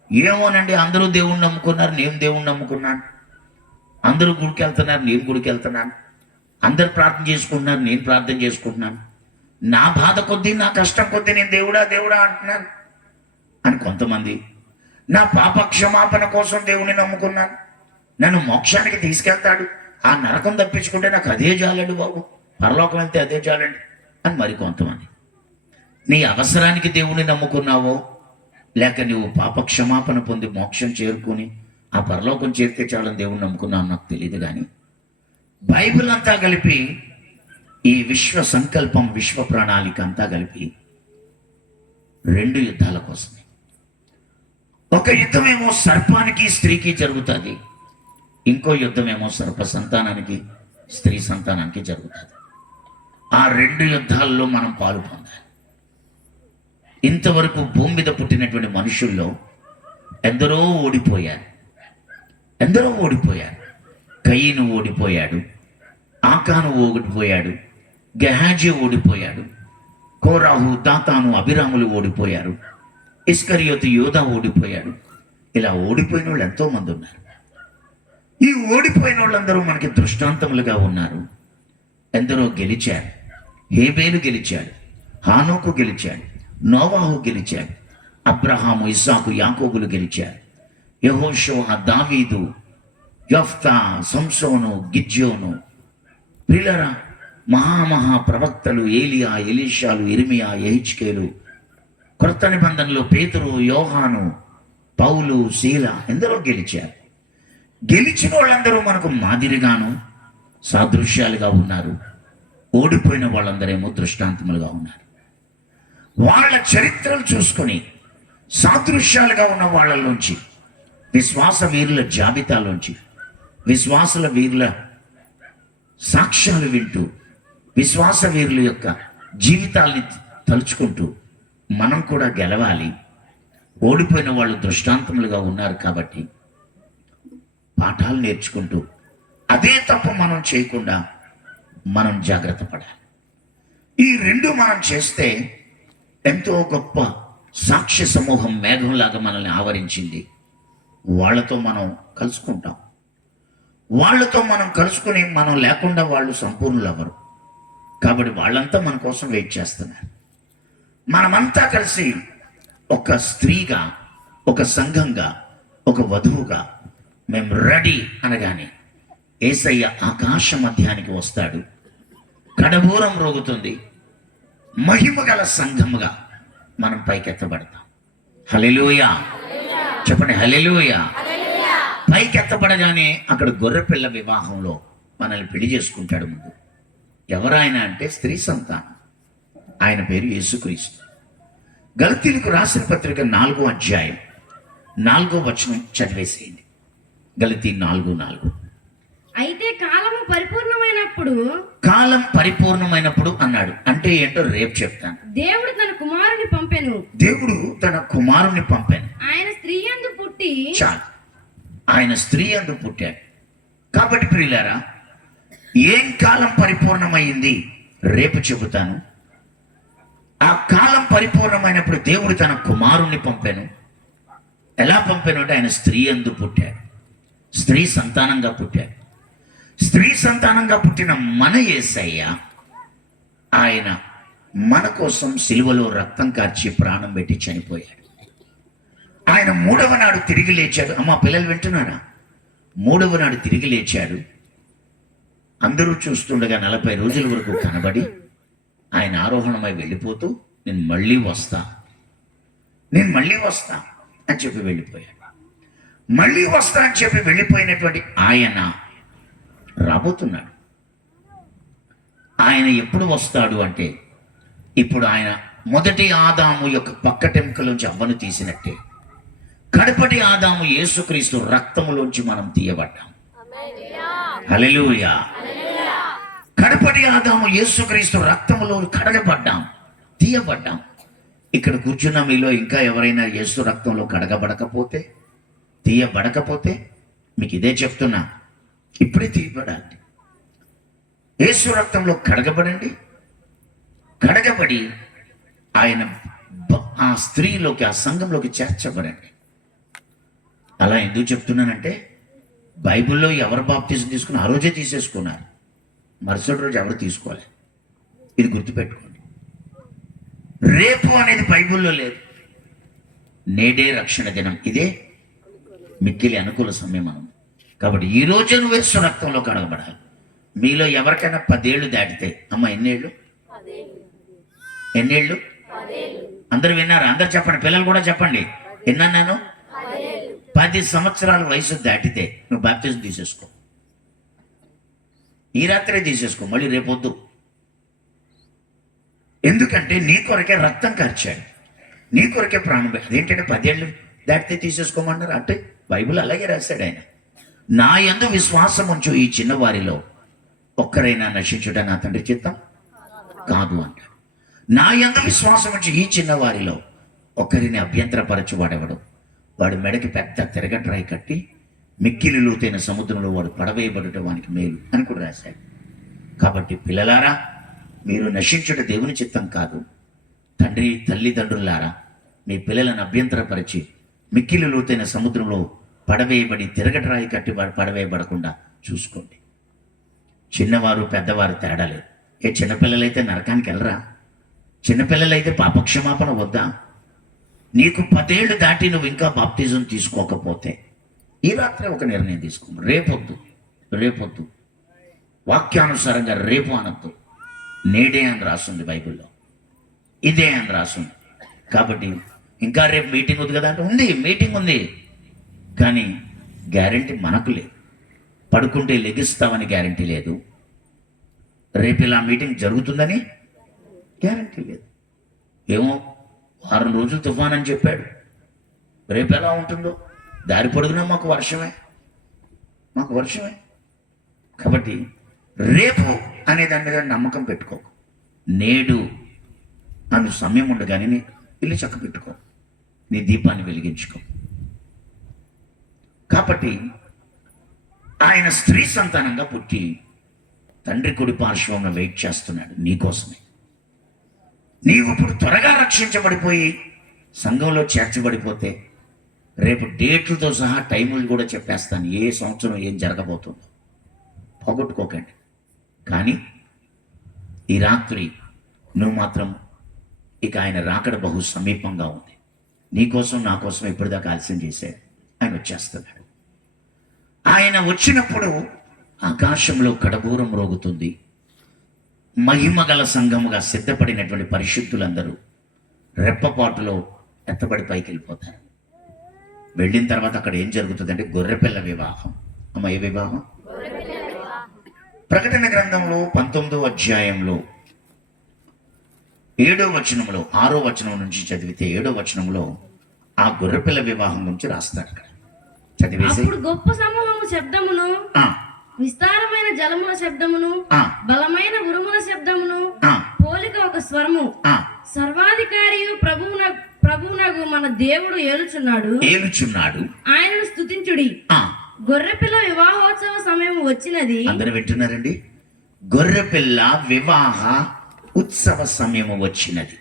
ఏమోనండి, అందరూ దేవుణ్ణి నమ్ముకున్నారు, నేను దేవుణ్ణి నమ్ముకున్నాను, అందరూ గుడికి వెళ్తున్నారు, నేను గుడికి వెళ్తున్నాను, అందరు ప్రార్థన చేసుకుంటున్నారు, నేను ప్రార్థన చేసుకుంటున్నాను, నా బాధ కొద్దీ నా కష్టం కొద్దీ నేను దేవుడా దేవుడా అంటున్నాను అని కొంతమంది, నా పాప క్షమాపణ కోసం దేవుణ్ణి నమ్ముకున్నాను, నన్ను మోక్షానికి తీసుకెళ్తాడు, ఆ నరకం తప్పించుకుంటే నాకు అదే చాలండి బాబు, పరలోకం వెళ్తే అదే చాలండి అని మరి కొంతమంది. నీ అవసరానికి దేవుణ్ణి నమ్ముకున్నావో, లేక నువ్వు పాప క్షమాపణ పొంది మోక్షం చేరుకుని ఆ పరలోకం చేరితే చాలని దేవుణ్ణి నమ్ముకున్నావు నాకు తెలియదు. కానీ బైబిల్ అంతా కలిపి, ఈ విశ్వ సంకల్పం, విశ్వ ప్రణాళిక అంతా కలిపి 2 యుద్ధాల కోసమే. ఒక యుద్ధమేమో సర్పానికి స్త్రీకి జరుగుతుంది, ఇంకో యుద్ధమేమో సర్ప సంతానానికి స్త్రీ సంతానానికి జరుగుతుంది. ఆ 2 యుద్ధాల్లో మనం పాలు పొందాలి. ఇంతవరకు భూమి మీద పుట్టినటువంటి మనుషుల్లో ఎందరో ఓడిపోయారు. కయీను ఓడిపోయాడు, ఆకాను ఓడిపోయాడు, గెహాజీ ఓడిపోయాడు, కోరాహు, దాతాను, అభిరాములు ఓడిపోయారు. ఇస్కరియోతు యోధా ఓడిపోయాడు. ఇలా ఓడిపోయిన వాళ్ళు ఎంతో మంది ఉన్నారు. ఈ ఓడిపోయిన వాళ్ళందరూ మనకి దృష్టాంతములుగా ఉన్నారు. ఎందరో గెలిచారు. హేబేలు గెలిచాడు, హానోకు గెలిచాడు, నోవాహు గెలిచాడు, అబ్రహాము, ఇస్సాకు, యాకోబులు గెలిచారు. యెహోషువ, దావీదు, యెఫ్తా, సంసోను, గిద్యోను, ప్రియులారా, మహా ప్రవక్తలు ఏలియా, ఎలీషాలు, ఇర్మియా, యెహెజ్కేలు, క్రొత్త నిబంధనలో పేతురు, యోహాను, పౌలు, శీల ఎందరో గెలిచారు. గెలిచిన వాళ్ళందరూ మనకు మాదిరిగాను సాదృశ్యాలుగా ఉన్నారు. ఓడిపోయిన వాళ్ళందరేమో దృష్టాంతములుగా ఉన్నారు. వాళ్ళ చరిత్రలు చూసుకొని సాదృశ్యాలుగా ఉన్న వాళ్ళలోంచి, విశ్వాస వీరుల జాబితాలోంచి, విశ్వాసుల వీరుల సాక్ష్యాలు వింటూ, విశ్వాస వీరుల యొక్క జీవితాల్ని తలుచుకుంటూ మనం కూడా గెలవాలి. ఓడిపోయిన వాళ్ళు దృష్టాంతములుగా ఉన్నారు కాబట్టి పాఠాలు నేర్చుకుంటూ అదే తప్పు మనం చేయకుండా మనం జాగ్రత్త పడాలి. ఈ రెండు మనం చేస్తే ఎంతో గొప్ప సాక్ష్య సమూహం మేఘంలాగా మనల్ని ఆవరించింది. వాళ్ళతో మనం కలుసుకుంటాం. వాళ్ళతో మనం కలుసుకుని మనం లేకుండా వాళ్ళు సంపూర్ణులు అవ్వరు. కాబట్టి వాళ్ళంతా మన కోసం వెయిట్ చేస్తున్నారు. మనమంతా కలిసి ఒక స్త్రీగా, ఒక సంఘంగా, ఒక వధువుగా మేము రెడీ అనగానే యేసయ్య ఆకాశ మధ్యానికి వస్తాడు. కడబూరం రోగుతుంది. మహిమ గల సంఘముగా మనం పైకెత్తబడతాం. హల్లెలూయా చెప్పండి, హల్లెలూయా. పైకెత్తబడగానే అక్కడ గొర్రెపిల్ల వివాహంలో మనల్ని పెళ్లి చేసుకుంటాడు. ముందు ఎవరాయన అంటే స్త్రీ సంతానం. ఆయన పేరు యేసుక్రీస్తు. గలతీయులకు రాసిన పత్రిక 4వ అధ్యాయం 4వ వచనం చదివేసేయండి. గలతీ 4:4. అయితే కాలము పరిపూర్ణమైనప్పుడు, కాలం పరిపూర్ణమైనప్పుడు అన్నాడు. అంటే ఏంటో రేపు చెప్తాను. దేవుడు తన కుమారుని పంపెను. దేవుడు తన కుమారుని పంపాను. ఆయన స్త్రీ యందు పుట్టి, చాలు, ఆయన స్త్రీ యందు పుట్టాడు. కాబట్టి ప్రియులారా, ఏం కాలం పరిపూర్ణమైంది రేపు చెబుతాను. ఆ కాలం పరిపూర్ణమైనప్పుడు దేవుడు తన కుమారుణ్ణి పంపాను. ఎలా పంపాను అంటే ఆయన స్త్రీ యందు పుట్టాడు. స్త్రీ సంతానంగా పుట్టాడు. స్త్రీ సంతానంగా పుట్టిన మన యేసయ్య, ఆయన మన కోసం సిలువలో రక్తం కార్చి ప్రాణం పెట్టి చనిపోయాడు. ఆయన 3వ నాడు తిరిగి లేచాడు. అమ్మ, పిల్లలు వింటున్నారా? 3వ నాడు తిరిగి లేచాడు. అందరూ చూస్తుండగా 40 రోజుల వరకు కనబడి ఆయన ఆరోహణమై వెళ్ళిపోతూ నేను మళ్ళీ వస్తా అని చెప్పి వెళ్ళిపోయాడు. మళ్ళీ వస్తా అని చెప్పి వెళ్ళిపోయినటువంటి ఆయన రాబోతున్నాడు. ఆయన ఎప్పుడు వస్తాడు అంటే, ఇప్పుడు ఆయన మొదటి ఆదాము యొక్క పక్కటెంకలోంచి అవ్వను తీసినట్టే, కడపటి ఆదాము యేసుక్రీస్తు రక్తములోంచి మనం తీయబడ్డాం. హల్లెలూయా. కడపటి ఆదాము యేసుక్రీస్తు రక్తములో కడగబడ్డాం, తీయబడ్డాం. ఇక్కడ కూర్చున్న మీలో ఇంకా ఎవరైనా యేసు రక్తంలో కడగబడకపోతే, తీయబడకపోతే మీకు ఇదే చెప్తున్నా, ఇప్పుడే తీయబడాలి. యేసు రక్తంలో కడగబడండి. కడగబడి ఆయన ఆ స్త్రీలోకి, ఆ సంఘంలోకి చేర్చబడండి. అలా ఎందుకు చెప్తున్నానంటే, బైబిల్లో ఎవరు బాప్తిజం తీసుకుని ఆ రోజే తీసేసుకున్నారు, మరుసటి రోజు ఎవరు తీసుకోవాలి. ఇది గుర్తుపెట్టుకోండి. రేపు అనేది బైబిల్లో లేదు. నేడే రక్షణ దినం, ఇదే మిక్కిలి అనుకూల సమయం మనం. కాబట్టి ఈ రోజు నువ్వు యేసు రక్తంలో కడగబడాలి. మీలో ఎవరికైనా 10 ఏళ్ళు దాటితే, అమ్మ ఎన్నేళ్ళు? అందరు విన్నారా? అందరు చెప్పండి, పిల్లలు కూడా చెప్పండి. విన్నాను నేను. 10 సంవత్సరాల వయసు దాటితే నువ్వు బాప్తిజం తీసేసుకో. ఈ రాత్రే తీసేసుకో, మళ్ళీ రేపొద్దు. ఎందుకంటే నీ కొరకే రక్తం కార్చాడు, నీ కొరకే ప్రాణం. అదేంటంటే 10 ఏళ్ళు దాటితే తీసేసుకోమన్నారు అంటే బైబిల్ అలాగే రాశాడు. ఆయన నా యందు విశ్వాసం ఉంచు ఈ చిన్నవారిలో ఒక్కరైనా నశించుట నా తండ్రి చిత్తం కాదు అంటాడు. నా యందు విశ్వాసం ఉంచి ఈ చిన్నవారిలో ఒకరిని అభ్యంతరపరచువాడెవడు, వాడు మెడకి పెద్ద తిరగట్రాయి కట్టి మిక్కిలి లోతైన సముద్రంలో వాడు పడవేయబడుట వానికి మేలు అని కూడా రాశాడు. కాబట్టి పిల్లలారా, మీరు నశించుట దేవుని చిత్తం కాదు, తండ్రి తల్లిదండ్రులారా, మీ పిల్లలను అభ్యంతరపరిచి మిక్కిలి లోతైన సముద్రంలో పడవేయబడి తిరగటరాయి కట్టి పడవేయబడకుండా చూసుకోండి. చిన్నవారు పెద్దవారు తేడా లేదు. చిన్నపిల్లలైతే నరకానికి వెళ్ళరా? చిన్నపిల్లలైతే పాపక్షమాపణ వద్దా? నీకు 10 ఏళ్ళు దాటి నువ్వు ఇంకా బాప్తిజం తీసుకోకపోతే ఈ రాత్రి ఒక నిర్ణయం తీసుకో. రేపొద్దు వాక్యానుసారంగా రేపు అనొద్దు. నేడే అని రాస్తుంది బైబిల్లో, ఇదే అని రాస్తుంది. కాబట్టి ఇంకా రేపు మీటింగ్ ఉంది కదా అంటే ఉంది, మీటింగ్ ఉంది, కానీ గ్యారంటీ మనకు లేదు. పడుకుంటే లెగిస్తామని గ్యారంటీ లేదు. రేపు ఇలా మీటింగ్ జరుగుతుందని గ్యారంటీ లేదు. ఏమో 6 రోజులు తుఫాన్ అని చెప్పాడు, రేపు ఎలా ఉంటుందో. దారి పొడుగునా మాకు వర్షమే. కాబట్టి రేపు అనే దాని మీద నమ్మకం పెట్టుకో. నేడు అను సమయం ఉండగానే నీ ఇల్లు చక్క పెట్టుకో, నీ దీపాన్ని వెలిగించుకో. కాబట్టి ఆయన స్త్రీ సంతానంగా పుట్టి తండ్రి కుడి పార్శ్వంలో వెయిట్ చేస్తున్నాడు నీకోసమే. నీవు ఇప్పుడు త్వరగా రక్షించబడిపోయి సంఘంలో చేర్చబడిపోతే రేపు డేట్లతో సహా టైములు కూడా చెప్పేస్తాను, ఏ సంవత్సరం ఏం జరగబోతుందో. పోగొట్టుకోకండి. కానీ ఈ రాత్రి నువ్వు మాత్రం ఇక ఆయన రాకడ బహు సమీపంగా ఉంది. నీకోసం నా కోసం ఇప్పటిదాకా ఆలస్యం చేశాడు. ఆయన వచ్చేస్తున్నాడు. ఆయన వచ్చినప్పుడు ఆకాశంలో కడబూరం రోగుతుంది. మహిమగల సంఘముగా సిద్ధపడినటువంటి పరిశుద్ధులందరూ రెప్పపాటులో ఎత్తబడి పైకి వెళ్ళిపోతారు. వెళ్ళిన తర్వాత అక్కడ ఏం జరుగుతుందంటే గొర్రెపిల్ల వివాహం. అమ్మ, ఏ వివాహం? ప్రకటన గ్రంథంలో 19వ అధ్యాయంలో 7వ వచనంలో 6వ వచనం నుంచి చదివితే 7వ వచనంలో ఆ గొర్రెపిల్ల వివాహం గురించి రాస్తాడు. అక్కడ చదివేసి, అప్పుడు గొప్ప సమూహము శబ్దమును, విస్తారమైన జలముల శబ్దమును, బలమైన ఉరుముల శబ్దమును పోలిక ఒక స్వరము, సర్వాధికారియు ప్రభువునగు మన దేవుడు ఏలుచున్నాడు, ఆయనను స్తుతించుడి. గొర్రెపిల్ల వివాహోత్సవ సమయం వచ్చినది. అందరూ వింటున్నారండి? గొర్రెపిల్ల వివాహ ఉత్సవ సమయం వచ్చినది.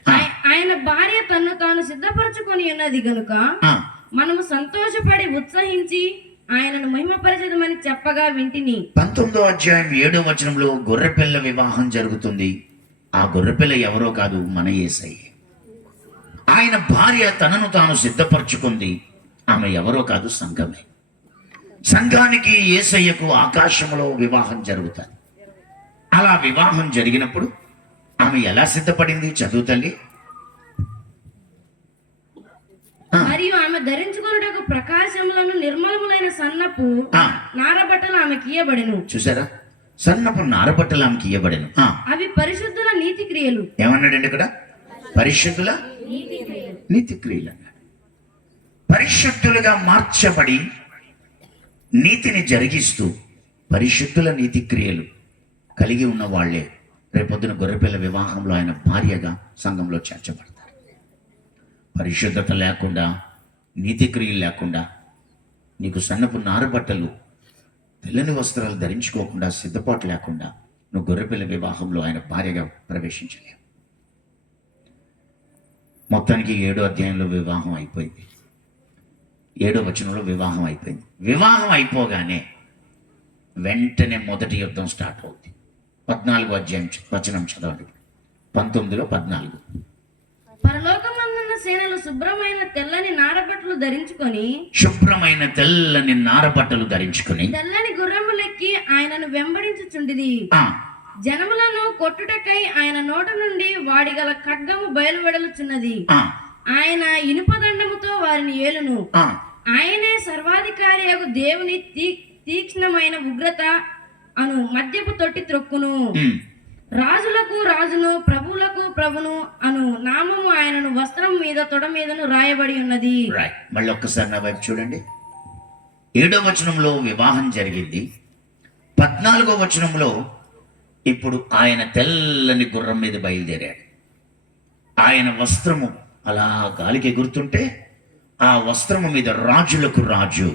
ఆయన భార్య తన్ను తాను సిద్ధపరచుకొని ఉన్నది గనుక మనము సంతోషపడి ఉత్సహించి ఆయనను మహిమపరచదమని చెప్పగా వింటిని. 19వ అధ్యాయం 7వ వచనంలో గొర్రెపిల్ల వివాహం జరుగుతుంది. ఆ గొర్రెపిల్ల ఎవరో కాదు, మన యేసయ్య. ఆయన భార్య తనను తాను సిద్ధపరచుకుంది. ఆమె ఎవరో కాదు, సంఘమే. సంఘానికి యేసయ్యకు ఆకాశంలో వివాహం జరుగుతుంది. అలా వివాహం జరిగినప్పుడు ఆమె ఎలా సిద్ధపడింది? చదువు తల్లి. మరియు ఆమె ధరించుకొనుటకు ప్రకాశములను నిర్మలములైన సన్నపు నారబట్టలు ఆమెకి ఇయ్యబడెను. చూసారా? సన్నపు నారబట్టలు ఆమెకి ఇయ్యబడెను. అవి పరిశుద్ధుల నీతి క్రియలు. ఏమన్నాడండి ఇక్కడ? పరిశుద్ధుల నీతి క్రియలు అన్నాడు. పరిశుద్ధులుగా మార్చబడి నీతిని జరిగిస్తూ పరిశుద్ధుల నీతి క్రియలు కలిగి ఉన్న వాళ్లే రేపొద్దున గొర్రెపిల్ల వివాహంలో ఆయన భార్యగా సంఘంలో చేర్చబడతారు. పరిశుద్ధత లేకుండా, నీతి క్రియలు లేకుండా, నీకు సన్నపు నారబట్టలు, తెల్లని వస్త్రాలు ధరించుకోకుండా, సిద్ధపాటు లేకుండా నువ్వు గొర్రెపిల్ల వివాహంలో ఆయన భార్యగా ప్రవేశించలేవు. మొత్తానికి 7వ అధ్యాయంలో వివాహం అయిపోయింది. 7వ వచనంలో వివాహం అయిపోయింది. వివాహం అయిపోగానే వెంటనే మొదటి యుద్ధం స్టార్ట్ అవుతుంది. 14వ అధ్యాయం వచనం చదవండి. 19లో 14. పరలోకమందున్న సేనలు శుభ్రమైన తెల్లని నారబట్టలు ధరించుకొని తెల్లని గుర్రములెక్కి ఆయనను వెంబడించుచుండిది. జనములను కొట్టుటకై ఆయన నోట నుండి వాడిగల ఖడ్గము బయలువెడలుచున్నది. ఆయన ఇనుపదండముతో వారిని ఏలును. ఆయనే సర్వాధికారియగు దేవుని తీక్ష్ణమైన ఉగ్రత అను మద్యపు తొట్టి త్రొక్కును. రాజులకు రాజును, ప్రభువులకు ప్రభును అను నామము ఆయనను వస్త్రం మీద తొడ మీదను రాయబడి ఉన్నది. మళ్ళీ ఒక్కసారి నా వైపు చూడండి. 7వ వచనంలో వివాహం జరిగింది. 14వ వచనంలో ఇప్పుడు ఆయన తెల్లని గుర్రం మీద బయలుదేరాడు. ఆయన వస్త్రము అలా గాలికి ఎగురుతుంటే ఆ వస్త్రము మీద రాజులకు రాజు,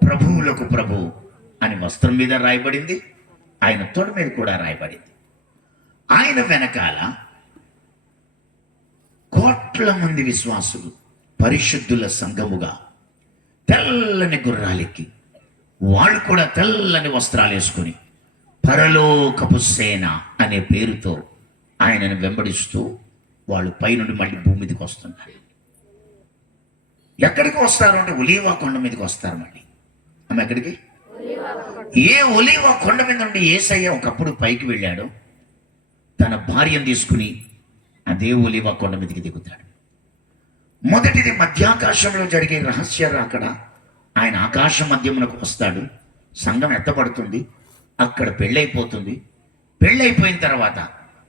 ప్రభువులకు ప్రభు అని వస్త్రం మీద రాయబడింది. ఆయన తొడ మీద కూడా రాయబడింది. ఆయన వెనకాల కోట్ల మంది విశ్వాసులు పరిశుద్ధుల సంఘముగా తెల్లని గుర్రాలెక్కి వాళ్ళు కూడా తెల్లని వస్త్రాలు వేసుకొని పరలోకపు సేన అనే పేరుతో ఆయనను వెంబడిస్తూ వాళ్ళు పైనుండి మళ్ళీ భూమి మీదకి వస్తున్నారు. ఎక్కడికి వస్తారు అంటే ఒలీవ కొండ మీదకి వస్తారు మళ్ళీ. ఆమె ఎక్కడికి? ఏ ఒలీవ కొండ మీద నుండి యేసయ్య ఒకప్పుడు పైకి వెళ్ళాడు, తన భార్యను తీసుకుని అదే ఒలీవ కొండ మీదకి దిగుతాడు. మొదటిది మధ్యాకాశంలో జరిగే రహస్య రాకడ. ఆయన ఆకాశ మధ్యమునకు వస్తాడు, సంఘం ఎత్తబడుతుంది, అక్కడ పెళ్ళైపోతుంది. పెళ్ళైపోయిన తర్వాత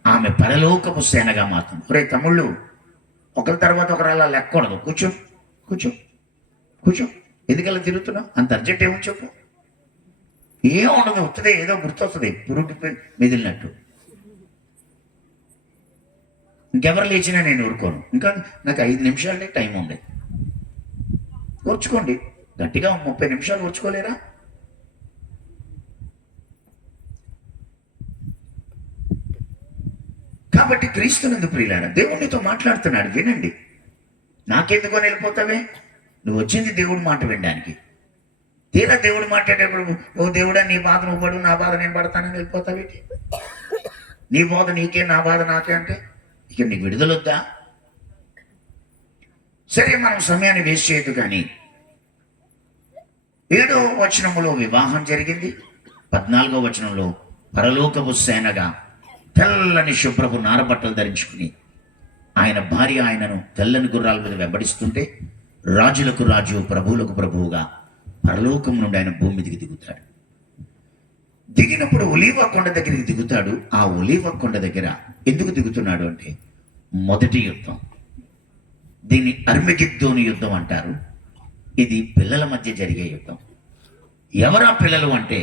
ఆమె పరలోకపు సేనగా మారుతుంది. ఒరే తమ్ముళ్ళు, ఒకరి తర్వాత ఒకరు అలా లెక్కకూడదు. కూర్చో కూర్చో కూర్చో, ఎందుకలా తిరుగుతున్నావు? అంత అర్జెంట్ ఏమో చెప్పు. ఏం ఉండదు, వస్తుంది ఏదో గుర్తొస్తుంది పురుగు మెదిలినట్టు. ఇంకెవరు లేచినా నేను ఊరుకోను. ఇంకా నాకు 5 నిమిషాలనే టైం ఉంది. ఓర్చుకోండి, గట్టిగా 30 నిమిషాలు ఓర్చుకోలేరా? కాబట్టి క్రీస్తునందు ప్రియులారా, దేవునితో మాట్లాడుతున్నాడు, వినండి. నాకెందుకో వెళ్ళిపోతావే? నువ్వు వచ్చింది దేవుడి మాట వినడానికి. తీరా దేవుడు మాట్లాడేటప్పుడు ఓ దేవుడా నీ బాధ నువ్వు పడు, నా బాధ నేను పడతానని వెళ్ళిపోతావేంటి? నీ బాధ నీకే, నా బాధ నాకే అంటే ఇక నీకు విడుదలొద్దా? సరే, మనం సమయాన్ని వేస్ట్ చేయదు. కానీ 7వ వచనములో వివాహం జరిగింది. 14వ వచనంలో పరలోకపు సేనగా తెల్లని శుభ్రపు నారబట్టలు ధరించుకుని ఆయన భార్య ఆయనను తెల్లని గుర్రాల మీద వెంబడిస్తుంటే రాజులకు రాజు, ప్రభువులకు ప్రభువుగా పరలోకం నుండి ఆయన భూమి మీదకి దిగుతాడు. దిగినప్పుడు ఒలీవ కొండ దగ్గరికి దిగుతాడు. ఆ ఒలీవ కొండ దగ్గర ఎందుకు దిగుతున్నాడు అంటే మొదటి యుద్ధం. దీన్ని అర్మగిద్దోను యుద్ధం అంటారు. ఇది పిల్లల మధ్య జరిగే యుద్ధం. ఎవరా పిల్లలు అంటే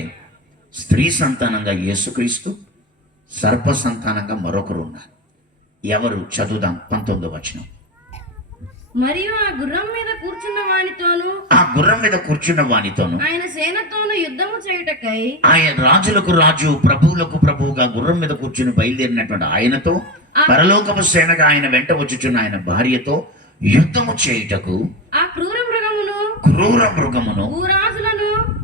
స్త్రీ సంతానంగా యేసుక్రీస్తు, సర్ప సంతానంగా మరొకరు ఉన్నారు. ఎవరు? చదువుదాం 19వ వచనం. మరియు ఆ గుర్రం మీద కూర్చున్న వానితోను ఆయన సేనతోను యుద్ధము చేయుటకై, ఆయన రాజులకు రాజు, ప్రభువులకు ప్రభువుగా గుర్రం మీద కూర్చుని బయలుదేరినటువంటి ఆయనతో, పరలోకపు సేనగా ఆయన వెంట వచ్చుచున్న ఆయన భార్యతో యుద్ధము చేయుటకు ఆ క్రూర మృగమును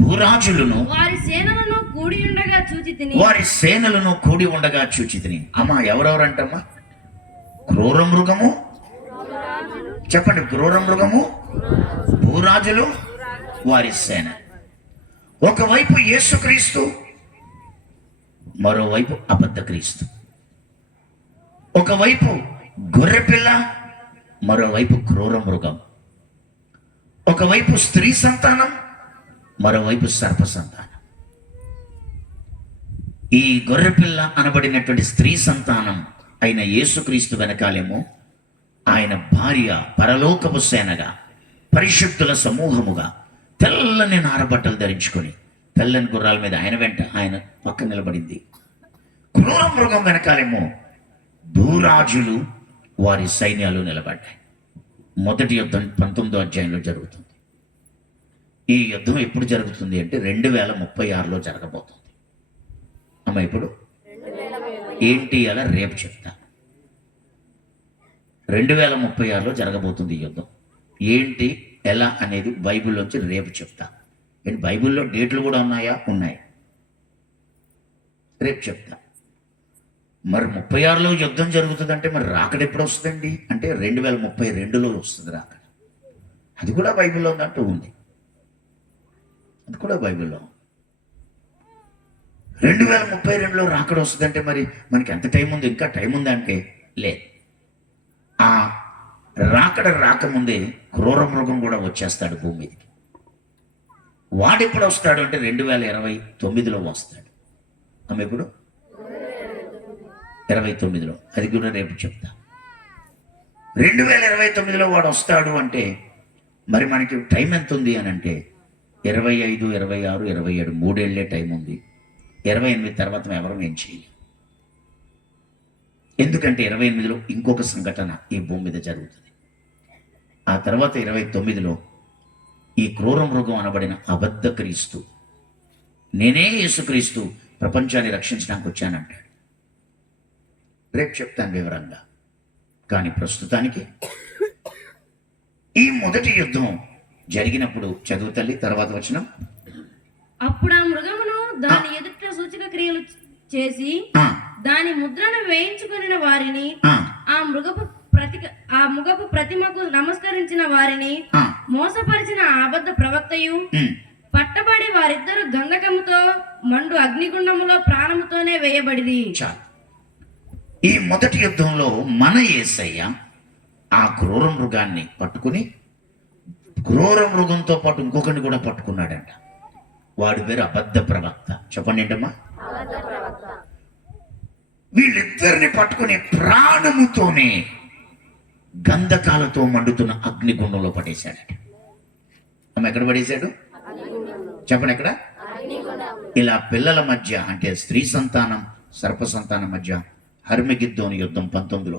భూరాజులను వారి సేనలను కూడి ఉండగా చూచితిని. అమ్మా, ఎవరెవరంటమ్మా? క్రూర మృగము, చెప్పండి. క్రూర మృగము, భూరాజులు, వారి సేన. ఒకవైపు యేసుక్రీస్తు, మరోవైపు అబద్ధ క్రీస్తు. ఒకవైపు గొర్రెపిల్ల, మరోవైపు క్రూర మృగం. ఒకవైపు స్త్రీ సంతానం, మరోవైపు సర్ప సంతానం. ఈ గొర్రెపిల్ల అనబడినటువంటి స్త్రీ సంతానం అయిన యేసుక్రీస్తు వెనకాలేమో ఆయన భార్య పరలోకపు సేనగా, పరిశుద్ధుల సమూహముగా తెల్లని నారబట్టలు ధరించుకొని తెల్లని గుర్రాల మీద ఆయన వెంట ఆయన పక్క నిలబడింది. క్రూర మృగం వెనకాలేమో భూరాజులు, వారి సైన్యాలు నిలబడ్డాయి. మొదటి యుద్ధం 19వ అధ్యాయంలో జరుగుతుంది. ఈ యుద్ధం ఎప్పుడు జరుగుతుంది అంటే 2036లో జరగబోతుంది. అమ్మ, ఇప్పుడు ఏంటి అలా రేపు చెప్తా. 2036లో జరగబోతుంది ఈ యుద్ధం. ఏంటి ఎలా అనేది బైబిల్లోంచి రేపు చెప్తా. ఏంటి, బైబిల్లో డేట్లు కూడా ఉన్నాయా? ఉన్నాయి, రేపు చెప్తా. మరి 36లో యుద్ధం జరుగుతుందంటే మరి రాకడ ఎప్పుడు వస్తుందండి అంటే 2032లో వస్తుంది రాకడ. అది కూడా బైబిల్లో ఉందంటూ ఉంది. అది కూడా బైబిల్లో 2032లో రాకడ వస్తుందంటే మరి మనకి ఎంత టైం ఉంది? ఇంకా టైం ఉందా అంటే లేదు. ఆ రాకడ రాకముందే క్రూర మృగం కూడా వచ్చేస్తాడు భూమి మీదకి. వాడెప్పుడు వస్తాడు అంటే 2029లో వస్తాడు. ఆమె ఎప్పుడు? 29లో. అది కూడా రేపు చెప్తా. 2029లో వాడు వస్తాడు అంటే మరి మనకి టైం ఎంత ఉంది అని అంటే 25, 26, 27 3 టైం ఉంది. 28 తర్వాత ఎవరు ఏం చేయలేం. ఎందుకంటే 28లో ఇంకొక సంఘటన ఈ భూమి మీద జరుగుతుంది. ఆ తర్వాత 29లో ఈ క్రూర మృగం అనబడిన అబద్ధ క్రీస్తు, నేనే యేసుక్రీస్తు, ప్రపంచాన్ని రక్షించడానికి వచ్చానంటాడు. రేపు చెప్తాను వివరంగా. కానీ ప్రస్తుతానికి ఈ మొదటి యుద్ధం జరిగినప్పుడు చదువు తల్లి, తర్వాత వచనం. అప్పుడు ఆ మృగమును దాని ఎదుట సూచక క్రియలు చేసి దాని ముద్రను వేయించుకుని వారిని, ఆ మృగపు ప్రతిమకు నమస్కరించిన వారిని మోసపరిచిన అబద్ధ ప్రవక్తయు పట్టబడి వారిద్దరు గంధకముతో మండు అగ్నిగుండములో ప్రాణముతోనే వేయబడిది. చాలు. ఈ మొదటి యుద్ధంలో మన యేసయ్య ఆ క్రూర మృగాన్ని పట్టుకుని, క్రూర మృగంతో పాటు ఇంకొకరిని కూడా పట్టుకున్నాడంట. వాడి పేరు అబద్ధ ప్రవక్త. చెప్పండి ఏంటమ్మా? వీళ్ళిద్దరిని పట్టుకుని ప్రాణముతోనే గంధకాలతో మండుతున్న అగ్నిగుండంలో పడేశాడట. ఆమె ఎక్కడ పడేశాడు? చెప్పండి ఎక్కడ? ఇలా పిల్లల మధ్య, అంటే స్త్రీ సంతానం సర్ప సంతానం మధ్య హర్మగిద్దోని యుద్ధం 19లో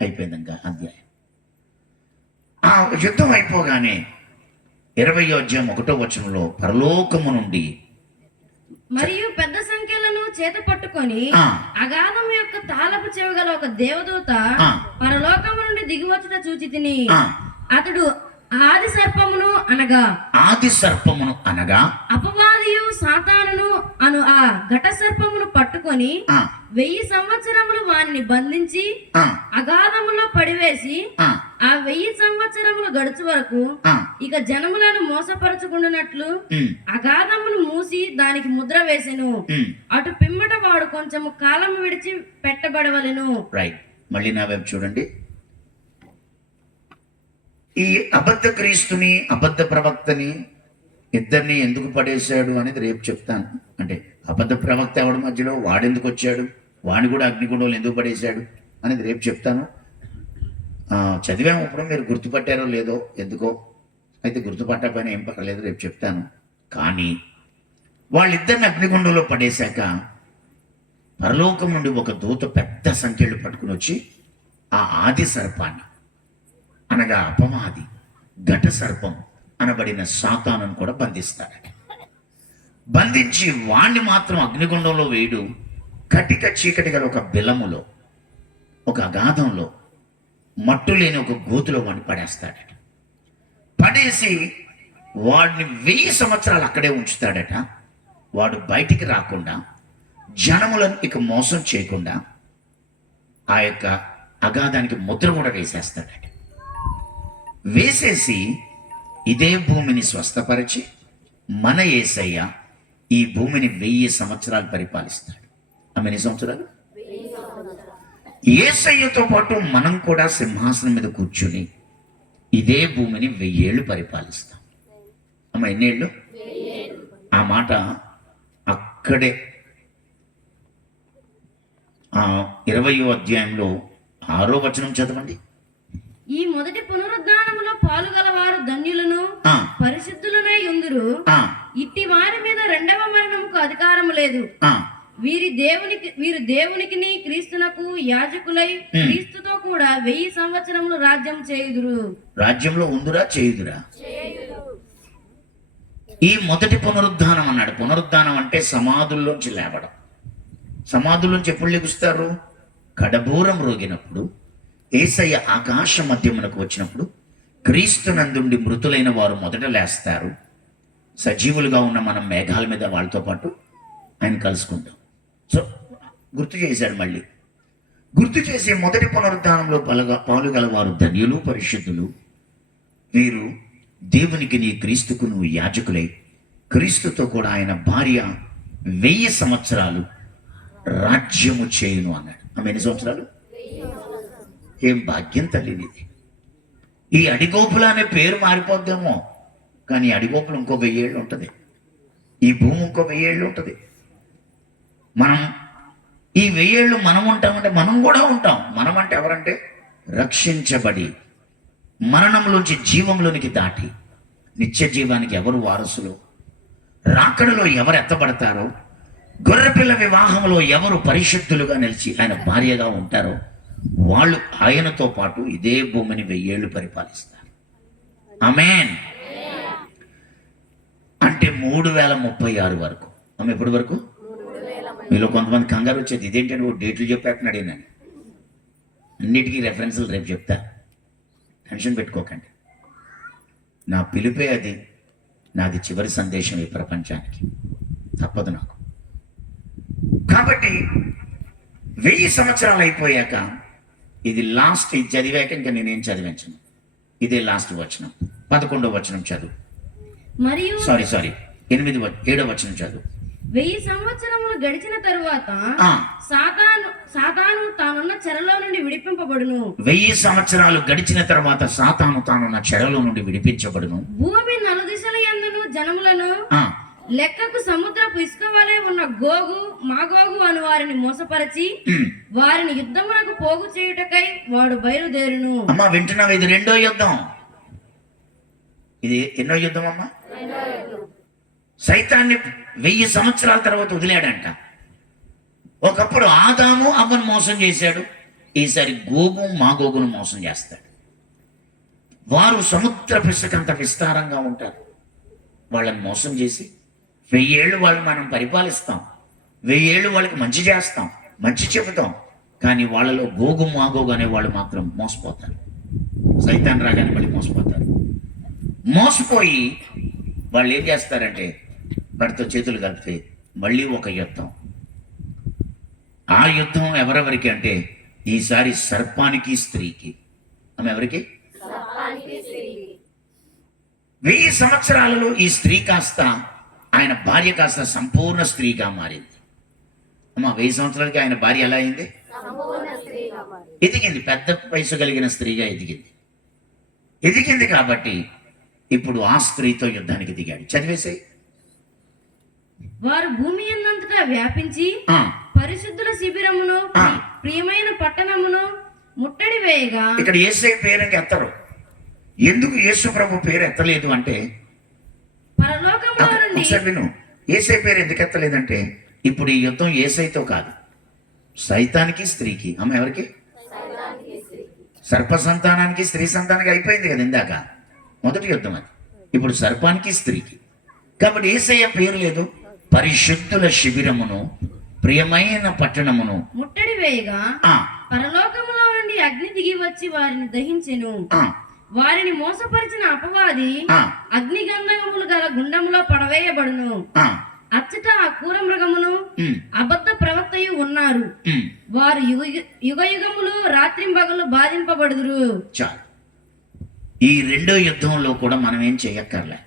అయిపోయిందంగా అధ్యాయం. ఆ యుద్ధం అయిపోగానే 20వ అధ్యాయం 1వ వచనంలో పరలోకము నుండి మరియు పెద్ద సంఖ్యలను చేత పట్టుకొని అగాధం యొక్క తాళపు చెవిగల ఒక దేవదూత పరలోకము నుండి దిగివచ్చుట చూచితిని. అతడు ఆది సర్పమును అనగా అపవాదియు సాతానును అను ఆ ఘట సర్పమును పట్టుకొని 1000 సంవత్సరములు వానిని బంధించి అగాధములో పడివేసి ఆ 1000 సంవత్సరములు గడుచు వరకు ఇక జనములను మోసపరచుకుంటున్నట్లు అగాధమును మూసి దానికి ముద్ర వేసెను. అటు పిమ్మట వాడు కొంచెము కాలం విడిచి పెట్టబడవలెను. రైట్. మళ్ళీ నా వైపు చూడండి. ఈ అబద్ధ క్రీస్తుని, అబద్ధ ప్రవక్తని ఇద్దరిని ఎందుకు పడేశాడు అనేది రేపు చెప్తాను. అంటే అబద్ధ ప్రవక్త ఎవడి మధ్యలో, వాడెందుకు వచ్చాడు, వాడిని కూడా అగ్నిగుండంలో ఎందుకు పడేశాడు అనేది రేపు చెప్తాను. చదివాము, ఇప్పుడు మీరు గుర్తుపట్టారో లేదో, ఎందుకో అయితే గుర్తుపట్టకపోయినా ఏం పర్లేదు, రేపు చెప్తాను. కానీ వాళ్ళిద్దరిని అగ్నిగుండంలో పడేశాక పరలోకం నుండి ఒక దూత పెద్ద సంఖ్యలు పట్టుకుని వచ్చి ఆ ఆది సర్పాన్ని, అనగా అపవాది ఘట సర్పం అనబడిన సాతానును కూడా బంధిస్తాడట. బంధించి వాణ్ణి మాత్రం అగ్నిగుండంలో వేయడు, కటిక చీకటి గల ఒక బిలములో, ఒక అగాధంలో, మట్టు లేని ఒక గోతులో వాడిని పడేస్తాడట. పడేసి వాడిని 1000 సంవత్సరాలు అక్కడే ఉంచుతాడట. వాడు బయటికి రాకుండా, జనములను ఇక మోసం చేయకుండా ఆ యొక్క అగాధానికి ముద్ర కూడా వేసేస్తాడట. వేసేసి ఇదే భూమిని స్వస్థపరిచి మన యేసయ్య ఈ భూమిని 1000 సంవత్సరాలు పరిపాలిస్తాడు. ఆమె ఎన్ని సంవత్సరాలు? యేసయ్యతో పాటు మనం కూడా సింహాసనం మీద కూర్చుని ఇదే భూమిని 1000 ఏళ్ళు పరిపాలిస్తాం. అమ్మ ఎన్నేళ్ళు? ఆ మాట అక్కడే 20వ అధ్యాయంలో 6వ వచనం చదవండి. ఈ మొదటి పునరుద్ధానములో పాలుగలవారు ధన్యులను పరిశుద్ధులనై ఉందురు. ఇట్టి వారి మీద రెండవ మరణముకు అధికారము లేదు. వీరు దేవునికి క్రీస్తునకు యాజకులై క్రీస్తుతో కూడా 1000 సంవత్సరములు రాజ్యం చేయుదురు. రాజ్యంలో ఉందురా, చేయుదురా? ఈ మొదటి పునరుద్ధానం అన్నాడు. పునరుద్ధానం అంటే సమాధుల్లోంచి లేవడం. సమాధుల్లోంచి ఎప్పుడు లెగుస్తారు? కడబూరం రోగినప్పుడు, యేసయ్య ఆకాశ మధ్యమునకు వచ్చినప్పుడు క్రీస్తునందుండి మృతులైన వారు మొదట లేస్తారు. సజీవులుగా ఉన్న మనం మేఘాల మీద వాళ్ళతో పాటు ఆయన కలుసుకుంటాం. సో గుర్తు చేశాడు. మళ్ళీ గుర్తు చేసి మొదటి పునరుద్ధానంలో పాలుగల వారు ధన్యులు, పరిశుద్ధులు. వీరు దేవునికి నీ క్రీస్తుకు నువ్వు యాజకులై క్రీస్తుతో కూడా ఆయన భార్య 1000 సంవత్సరాలు రాజ్యము చేయును అన్నాడు. ఆమె ఎన్ని సంవత్సరాలు? ఏం భాగ్యం తల్లినిది. ఈ అడిగోపుల అనే పేరు మారిపోద్దేమో, కానీ అడిగోపులు ఇంకో 1000 ఏళ్ళు ఉంటుంది. ఈ భూమి ఇంకో 1000 ఏళ్ళు ఉంటుంది. మనం ఈ 1000 ఏళ్ళు మనం ఉంటామంటే మనం కూడా ఉంటాం. మనం అంటే ఎవరంటే రక్షించబడి మరణంలోంచి జీవంలోనికి దాటి నిత్య జీవానికి ఎవరు వారసులు, రాకడలో ఎవరు ఎత్తబడతారో, గొర్రెపిల్ల వివాహంలో ఎవరు పరిశుద్ధులుగా నిలిచి ఆయన భార్యగా ఉంటారో వాళ్ళు ఆయనతో పాటు ఇదే భూమిని 1000 ఏళ్ళు పరిపాలిస్తారు. ఆమేన్. అంటే 3036 వరకు. ఆమె ఎప్పటి వరకు? మీలో కొంతమంది కంగారు వచ్చేది, ఇదేంటి నువ్వు డేట్లు చెప్పేస్తున్నాడు నేను. అన్నిటికీ రెఫరెన్స్లు రేపు చెప్తా, టెన్షన్ పెట్టుకోకండి. నా పిలుపే అది, నాది చివరి సందేశం ఈ ప్రపంచానికి, తప్పదు నాకు. కాబట్టి 1000 సంవత్సరాలు అయిపోయాక ఇది లాస్ట్, ఇది చదివాక ఇంకా నేనేం చదివించను. ఇదే లాస్ట్ వచనం, 11వ వచనం చదువు. మరియు సారీ 7వ వచనం చదువు. 1000 సంవత్సరములు గడిచిన తరువాత ఆ. సాతాను తానున్న చెరలో నుండి విడిపింపబడును. 1000 సంవత్సరాలు గడిచిన తర్వాత సాతాను తానున్న చెరలో నుండి విడిపించబడును. భూమి నలుదిశల యందును జనములను ఆ, లెక్కకు సముద్రపు ఇసుక వలె ఉన్న గోగు మాగోగు అను వారిని మోసపరచి ఉమ్. వారిని యుద్ధమునకు పోగు చేయుటకై వాడు బయలుదేరును. అమ్మా వింటున్నావు, ఇది రెండో యుద్ధం. ఇది ఎన్నో యుద్ధం అమ్మా? సైతాన్ని 1000 సంవత్సరాల తర్వాత వదిలాడంట. ఒకప్పుడు ఆదాము అవ్వను మోసం చేశాడు, ఈసారి గోగు మాగోగును మోసం చేస్తాడు. వారు సముద్ర పిసకంత విస్తారంగా ఉంటారు. వాళ్ళని మోసం చేసి 1000 ఏళ్ళు వాళ్ళని మనం పరిపాలిస్తాం, 1000 ఏళ్ళు వాళ్ళకి మంచి చేస్తాం, మంచి చెబుతాం. కానీ వాళ్ళలో గోగు మాగోగు అనే వాళ్ళు మాత్రం మోసపోతారు. సైతాన్ రాగానే మళ్ళీ మోసపోతారు. మోసపోయి వాళ్ళు ఏం చేస్తారంటే వాడితో చేతులు కలిపితే మళ్ళీ ఒక యుద్ధం. ఆ యుద్ధం ఎవరెవరికి అంటే ఈసారి సర్పానికి స్త్రీకి. ఆమె ఎవరికి? 1000 సంవత్సరాలలో ఈ స్త్రీ కాస్త, ఆయన భార్య కాస్త సంపూర్ణ స్త్రీగా మారింది. అమ్మ 1000 సంవత్సరాలకి ఆయన భార్య ఎలా అయింది? ఎదిగింది, పెద్ద వయసు కలిగిన స్త్రీగా ఎదిగింది కాబట్టి ఇప్పుడు ఆ స్త్రీతో యుద్ధానికి దిగాడు. చదివేసాయి. వారు భూమి అన్నంతటా వ్యాపించి పరిశుద్ధుల శిబిరమును ప్రియమైన పట్టణమును ముట్టడి వేయగా. ఇక్కడ యేసయ్య పేరుకి ఎత్తరు. ఎందుకు యేసు ప్రభు పేరు ఎత్తలేదు అంటే, పరలోకములో నుండి ఒకసారి విను, యేసయ్య పేరు ఎందుకు ఎత్తలేదంటే ఇప్పుడు ఈ యుద్ధం యేసయ్యతో కాదు, సైతానికి స్త్రీకి. ఆమె ఎవరికి? సర్ప సంతానానికి స్త్రీ సంతానానికి అయిపోయింది కదా ఇందాక, మొదటి యుద్ధం అది. ఇప్పుడు సర్పానికి స్త్రీకి. కాబట్టి యేసయ్య పేరు లేదు. పరిశుద్ధుల శిబిరమును ప్రియమైన పట్టణమును ముట్టడి వేయగా ఆ, పరలోకములో నుండి అగ్ని దిగి వచ్చి వారిని దహించెను. ఆ, వారిని మోసపరిచిన అపవాది ఆ. అగ్ని గంధకములు గల గుండములో పడవేయబడును. ఆ, అచ్చట ఆ క్రూర మృగమును ఉమ్, అబద్ధ ప్రవక్తయు ఉన్నారు. ఉమ్. వారు యుగ యుగములు రాత్రింబగలు బాధింపబడుదురు. చాలు. ఈ రెండో యుద్ధంలో కూడా మనం ఏం చేయక్కర్లే.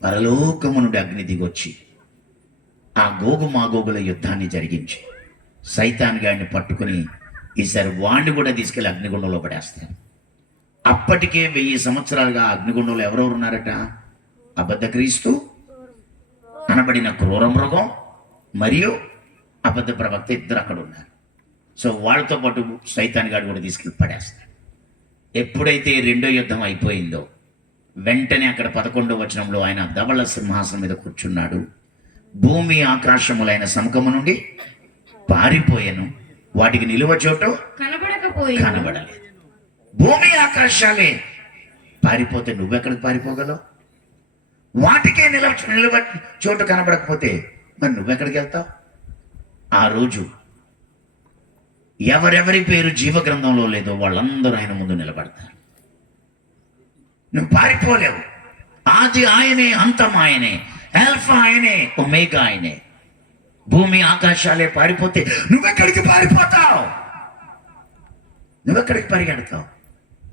పరలోకము నుండి అగ్ని దిగొచ్చి ఆ గోగు మాగోగుల యుద్ధాన్ని జరిగించి సైతాన్ గాడిని పట్టుకుని ఈసారి వాణ్ణి కూడా తీసుకెళ్లి అగ్నిగుండంలో పడేస్తారు. అప్పటికే 1000 సంవత్సరాలుగా అగ్నిగుండంలో ఎవరెవరు ఉన్నారట? అబద్ధ క్రీస్తు అనబడిన క్రూర మృగం మరియు అబద్ధ ప్రవక్త, ఇద్దరు అక్కడ ఉన్నారు. సో వాళ్ళతో పాటు సైతాన్ గాడు కూడా తీసుకెళ్ళి పడేస్తాడు. ఎప్పుడైతే రెండో యుద్ధం అయిపోయిందో వెంటనే అక్కడ 11వ వచనంలో ఆయన ధవళ సింహాసనం మీద కూర్చున్నాడు. భూమి ఆకాశములైన సముఖము నుండి పారిపోయాను, వాటికి నిలువ చోటు కనబడలేదు. భూమి ఆకాశాలే పారిపోతే నువ్వెక్కడికి పారిపోగలవు? వాటికే నిలువ చోటు కనబడకపోతే మరి నువ్వెక్కడికి వెళ్తావు? ఆ రోజు ఎవరెవరి పేరు జీవ గ్రంథంలో లేదో వాళ్ళందరూ ఆయన ముందు నిలబడతారు. నువ్వు పారిపోలేవు. ఆది ఆయనే, అంతం ఆయనే, ఆల్ఫా ఆయనే, ఒమేగా ఆయనే. భూమి ఆకాశాలే పారిపోతే నువ్వెక్కడికి పారిపోతావు? నువ్వెక్కడికి పరిగెడతావు?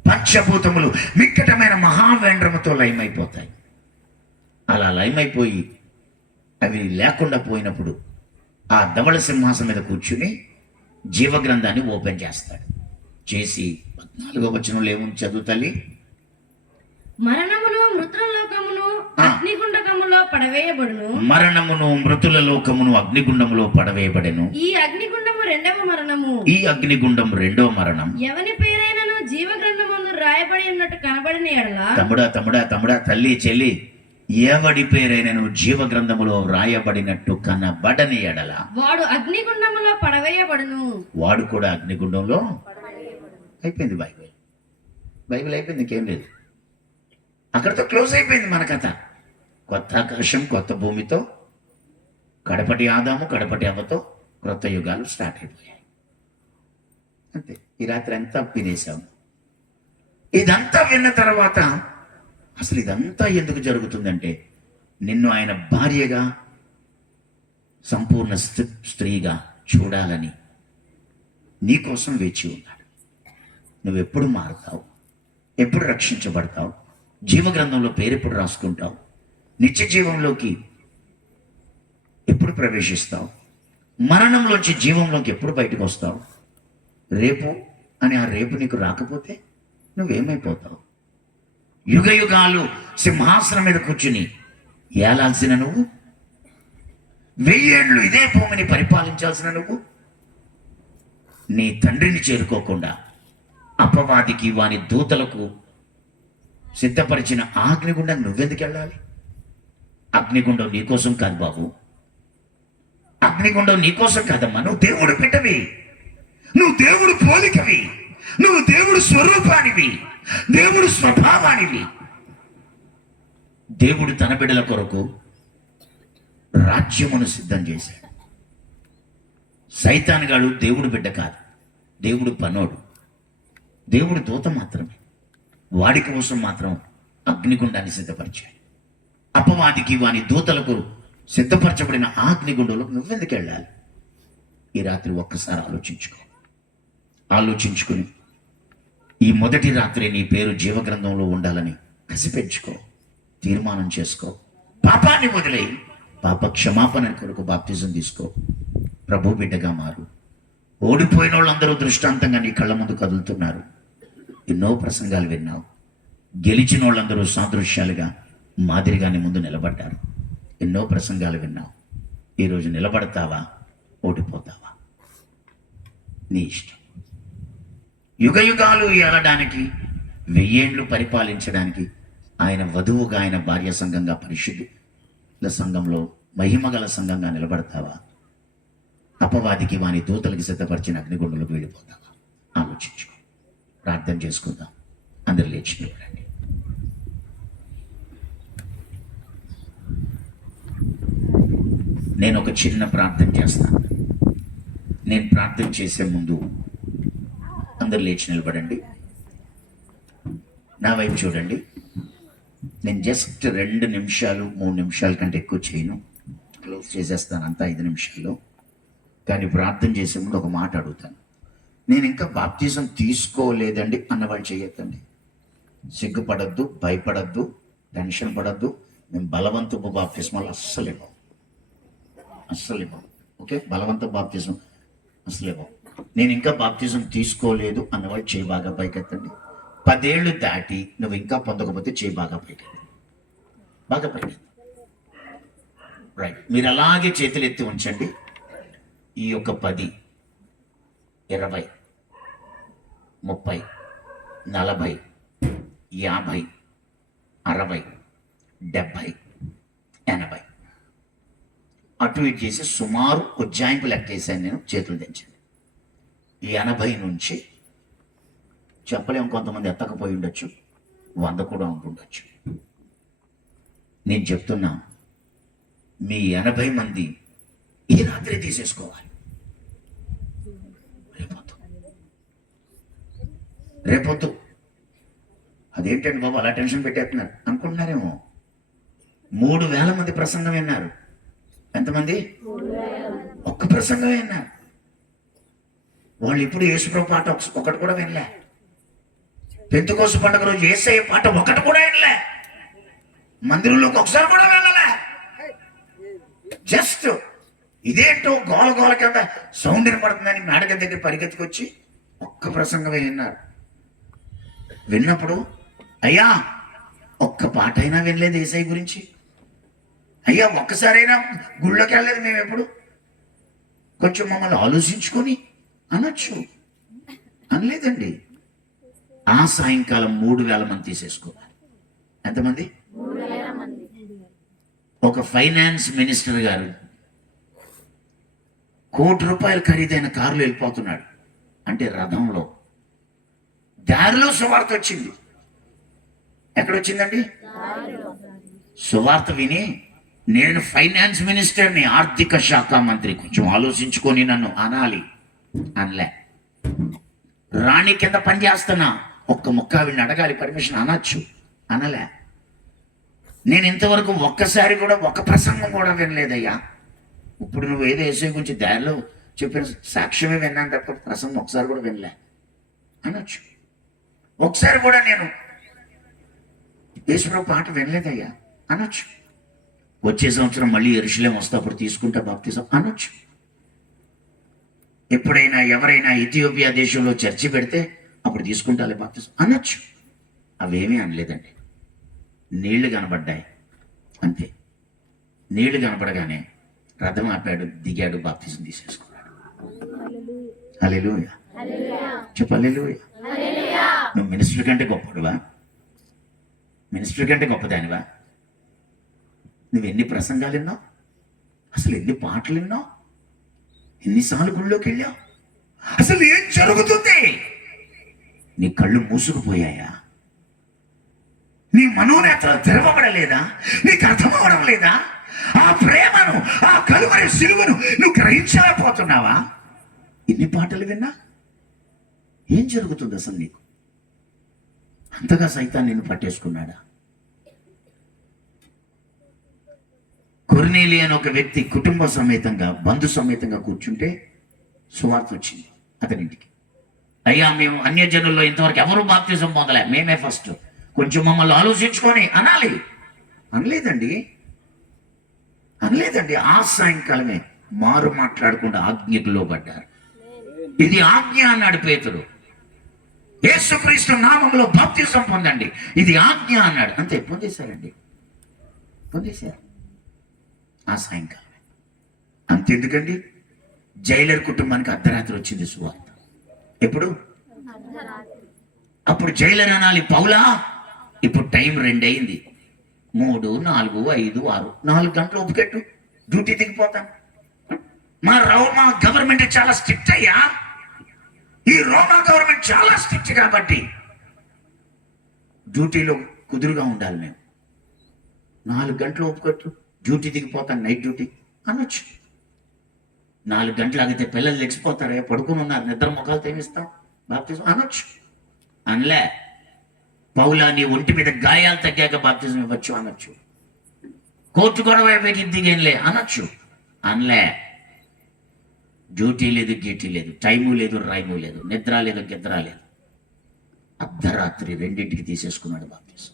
పంచభూతములు మిక్కటమైన మహావేంద్రముతో లయమైపోతాయి. అలా లయమైపోయి అవి లేకుండా పోయినప్పుడు ఆ ధవళ సింహాసనం మీద కూర్చుని జీవగ్రంథాన్ని ఓపెన్ చేస్తాడు. చేసి 14వ వచనంలో ఏముంది చదువు తల్లి? మరణమును మృతుల లోకమును అగ్నిగుండకములో పడవేయబడును. మరణమును మృతుల లోకమును అగ్నిగుండములో పడవేయబడెను. ఈ అగ్నిగుండము రెండవ మరణము. ఈ అగ్నిగుండం రెండో మరణం. ఎవని పేరైనను జీవ గ్రంథమందు రాయబడి ఉన్నట్టు కనబడిన ఎడల, తమ్ముడా తల్లి చెల్లి, ఎవడి పేరైనను జీవ గ్రంథములో రాయబడినట్టు కనబడని ఎడల వాడు అగ్నిగుండములో పడవేయబడును. వాడు కూడా అగ్నిగుండంలో. అయిపోయింది బైబిల్ అయిపోయింది, ఇంకేం లేదు. అక్కడితో క్లోజ్ అయిపోయింది మన కథ. కొత్త ఆకాశం కొత్త భూమితో, కడపటి ఆదాము కడపటి అవ్వతో క్రొత్త యుగాలు స్టార్ట్ అయిపోయాయి. అంతే. ఈ రాత్రి అంతా వినేశాము. ఇదంతా విన్న తర్వాత అసలు ఇదంతా ఎందుకు జరుగుతుందంటే నిన్ను ఆయన భార్యగా, సంపూర్ణ స్త్రీగా చూడాలని నీకోసం వేచి ఉన్నాడు. నువ్వెప్పుడు మారుతావు? ఎప్పుడు రక్షించబడతావు? జీవగ్రంథంలో పేరు ఎప్పుడు రాసుకుంటావు? నిత్య జీవంలోకి ఎప్పుడు ప్రవేశిస్తావు? మరణంలోంచి జీవంలోకి ఎప్పుడు బయటకు వస్తావు? రేపు అని ఆ రేపు నీకు రాకపోతే నువ్వేమైపోతావు? యుగ యుగాలు సింహాసనం మీద కూర్చుని ఏలాల్సిన నువ్వు, 1000 ఏళ్ళు ఇదే భూమిని పరిపాలించాల్సిన నువ్వు, నీ తండ్రిని చేరుకోకుండా అపవాదికి వాని దూతలకు సిద్ధపరిచిన అగ్నిగుండం నువ్వెందుకు వెళ్ళాలి? అగ్నిగుండం నీకోసం కాదు బాబు, అగ్నిగుండం నీకోసం కాదమ్మా. నువ్వు దేవుడు బిడ్డవి, నువ్వు దేవుడు పోలికవి, నువ్వు దేవుడు స్వరూపానివి, దేవుడు స్వభావానివి. దేవుడు తన బిడ్డల కొరకు రాజ్యమును సిద్ధం చేశాడు. సైతానుగాడు దేవుడు బిడ్డ కాదు, దేవుడు పనోడు, దేవుడు దూత మాత్రమే. వాడి కోసం మాత్రం అగ్నిగుండాన్ని సిద్ధపరిచాడు. అపవాదికి వాని దూతలకు సిద్ధపరచబడిన అగ్నిగుండంలో నువ్వెందుకు వెళ్ళాలి? ఈ రాత్రి ఒక్కసారి ఆలోచించుకుని ఈ మొదటి రాత్రి నీ పేరు జీవగ్రంథంలో ఉండాలని కసిపెంచుకో, తీర్మానం చేసుకో. పాపాన్ని వదిలేయి, పాప క్షమాపణ కొరకు బాప్తిజం తీసుకో, ప్రభు బిడ్డగా మారు. ఓడిపోయిన వాళ్ళందరూ దృష్టాంతంగా నీ కళ్ళ ముందు కదులుతున్నారు. ఎన్నో ప్రసంగాలు విన్నావు. గెలిచిన వాళ్ళందరూ సాదృశ్యాలుగా మాదిరిగానే ముందు నిలబడ్డారు. ఎన్నో ప్రసంగాలు విన్నావు. ఈరోజు నిలబడతావా, ఓడిపోతావా? నీ ఇష్టం. యుగ యుగాలు ఏలడానికి, 1000 ఏళ్ళు పరిపాలించడానికి ఆయన వధువుగా, ఆయన భార్య సంఘంగా, పరిశుద్ధుల సంఘంలో మహిమగల సంఘంగా నిలబడతావా? అపవాదికి వాని దూతలకి సిద్ధపరిచిన అగ్నిగుండంలోకి వెళ్ళిపోతావా? ఆలోచించుకో. ప్రార్థన చేసుకుందాం. అందరు లేచి నిలబడండి. నేను ఒక చిన్న ప్రార్థన చేస్తాను. నేను ప్రార్థన చేసే ముందు అందరు లేచి నిలబడండి. నా వైపు చూడండి. నేను జస్ట్ 2 నిమిషాలు 3 నిమిషాల కంటే ఎక్కువ చేయను, క్లోజ్ చేసేస్తాను అంతా 5 నిమిషాల్లో. కానీ ప్రార్థన చేసే ముందు ఒక మాట అడుగుతాను. నేను ఇంకా బాప్తిజం తీసుకోలేదండి అన్నవాళ్ళు చేయొద్దండి. సిగ్గుపడద్దు, భయపడద్దు, టెన్షన్ పడద్దు. మేము బలవంతపు బాప్తిజమాలు అస్సలు ఇవ్వం. ఓకే, బలవంత బాప్తిజం అసలు ఇవ్వం. నేను ఇంకా బాప్తిజం తీసుకోలేదు అన్నవాళ్ళు చేయి బాగా పైకెత్తండి. 10 ఏళ్ళు దాటి నువ్వు ఇంకా పొందకపోతే చేయి బాగా పైకెత్తండి. రైట్, మీరు అలాగే చేతులు ఎత్తి ఉంచండి. ఈ యొక్క 10, 20, 30, 40, 50, 60, 70, 80 అటు ఇటు చేసి సుమారు ఉజ్జాయింపు లెక్క చేశాను నేను. చేతులు తెంచండి. ఈ 80 నుంచి చెప్పలేము, కొంతమంది ఎత్తకపోయి ఉండొచ్చు, 100 కూడా ఉంటుండొచ్చు. నేను చెప్తున్నా, మీ 80 మంది ఈ రాత్రి తీసేసుకోవాలి. రేపొద్దు అదేంటండి బాబు అలా టెన్షన్ పెట్టేస్తున్నారు అనుకుంటున్నారేమో. 3000 మంది ప్రసంగం విన్నారు. ఎంతమంది? ఒక్క ప్రసంగం విన్నారు. వాళ్ళు ఇప్పుడు యేసుప్రభు పాట ఒకటి కూడా వినలే. పెంతెకోస్తు పండుగ రోజు యేసయ్య పాట ఒకటి కూడా వినలే. మందిరంలోకి ఒకసారి కూడా వెళ్ళలే. జస్ట్ ఇదేంటో గోల కింద సౌండ్ వినపడుతుందని మేడగ దగ్గర పరిగెత్తుకొచ్చి ఒక్క ప్రసంగమే విన్నారు. విన్నప్పుడు, అయ్యా ఒక్క పాట అయినా వినలేదు యేసయ్య గురించి, అయ్యా ఒక్కసారైనా గుళ్ళోకి వెళ్ళలేదు మేము ఎప్పుడు, కొంచెం మమ్మల్ని ఆలోచించుకొని అనొచ్చు. అనలేదండి. ఆ సాయంకాలం 3000 మంది తీసేసుకోవాలి. ఎంతమంది? ఒక ఫైనాన్స్ మినిస్టర్ గారు ₹1 కోటి ఖరీదైన కారులో వెళ్ళిపోతున్నాడు. అంటే రథంలో. దారిలో సువార్త వచ్చింది. ఎక్కడొచ్చిందండి? సువార్త విని, నేను ఫైనాన్స్ మినిస్టర్ని, ఆర్థిక శాఖ మంత్రి, కొంచెం ఆలోచించుకొని నన్ను అనాలి అనలే. రాణి కింద పనిచేస్తున్నా, ఒక్క ముక్క వీళ్ళని అడగాలి పర్మిషన్ అనొచ్చు అనలే. నేను ఇంతవరకు ఒక్కసారి కూడా ఒక్క ప్రసంగం కూడా వినలేదయ్యా. ఇప్పుడు నువ్వు ఏదో యేసు గురించి దారిలో చెప్పిన సాక్ష్యమే విన్నాను తప్ప ప్రసంగం ఒకసారి కూడా వినలే అనొచ్చు. ఒకసారి కూడా నేను యేసుప్రభు పాట వినలేదయ్యా అనొచ్చు. వచ్చే సంవత్సరం మళ్ళీ యెరూషలేము వస్తా, అప్పుడు తీసుకుంటా బాప్తిజం అనొచ్చు. ఎప్పుడైనా ఎవరైనా ఇథియోపియా దేశంలో చర్చి పెడితే అప్పుడు తీసుకుంటాలే బాప్తిజం అనొచ్చు. అవేమీ అనలేదండి. నీళ్లు కనబడ్డాయి అంతే. నీళ్లు కనపడగానే రథం ఆపాడు, దిగాడు, బాప్తిజం తీసేసుకున్నాడు. హల్లెలూయా చెప్పు, హల్లెలూయా. నువ్వు మినిస్టర్ కంటే గొప్పడువా? మినిస్టర్ కంటే గొప్పదానివా? నువ్వు ఎన్ని ప్రసంగాలు విన్నావు? అసలు ఎన్ని పాటలు విన్నావు? ఎన్నిసార్లు గుళ్ళోకి వెళ్ళావు? అసలు ఏం జరుగుతుంది? నీ కళ్ళు మూసుకుపోయాయా? నీ మనోనేత్రాలు తెరవబడలేదా? నీకు అర్థం అవడం లేదా? ఆ ప్రేమను, ఆ కలువరి సిలువను నువ్వు గ్రహించలేకపోతున్నావా? ఎన్ని పాటలు విన్నా ఏం జరుగుతుంది అసలు నీకు? అంతగా సైతాన్ని నిన్ను పట్టేసుకున్నాడా? కొర్నేలి అని ఒక వ్యక్తి కుటుంబ సమేతంగా, బంధు సమేతంగా కూర్చుంటే సువార్త వచ్చింది అతనింటికి. అయ్యా, మేము అన్యజనుల్లో ఇంతవరకు ఎవరు బాప్తిజం పొందలే, మేమే ఫస్ట్, కొంచెం మమ్మల్ని ఆలోచించుకొని అనాలి. అనలేదండి. ఆ సాయంకాలమే మారు మాట్లాడకుండా ఆజ్ఞకు లోబడ్డారు. ఇది ఆజ్ఞ అన్నాడు పేతురు. యేసుక్రీస్తు నామములో బాప్తిజం పొందండి, ఇది ఆజ్ఞ అన్నాడు. అంతే, పొందేశారండి, పొందేశారు ఆ సాయంకాలం. అంతెందుకండి, జైలర్ కుటుంబానికి అర్ధరాత్రి వచ్చింది సువార్త. ఎప్పుడు? అప్పుడు జైలర్ అనాలి పౌలా, ఇప్పుడు టైం 2 అయింది, 3, 4, 5, 6, 4 గంటలు ఒప్పుకెట్టు, డ్యూటీ దిగిపోతాం. మా రోమా గవర్నమెంట్ చాలా స్ట్రిక్ట్ అయ్యా. ఈ రోమా గవర్నమెంట్ చాలా స్ట్రిక్ట్ కాబట్టి డ్యూటీలో కుదురుగా ఉండాలి. మేము 4 గంటలు ఒప్పుకొట్టు, డ్యూటీ దిగిపోతాను, నైట్ డ్యూటీ అనొచ్చు. 4 గంటలు ఆగితే పిల్లలు లెగిసిపోతారే, పడుకుని ఉన్నారు, నిద్ర ముఖాలు తేమిస్తాం, బాప్తిజం అనొచ్చు. అనలే. పౌలా, నీ ఒంటి మీద గాయాలు తగ్గాక బాప్తిజం ఇవ్వచ్చు అనొచ్చు. కోర్టు గొడవ దిగేంలే అనొచ్చు. అనలే. డ్యూటీ లేదు, గీటీ లేదు, టైము లేదు, రైము లేదు, నిద్ర లేదు, గిద్ర లేదు. అర్ధరాత్రి 2ంటికి తీసేసుకున్నాడు బాప్తిజం.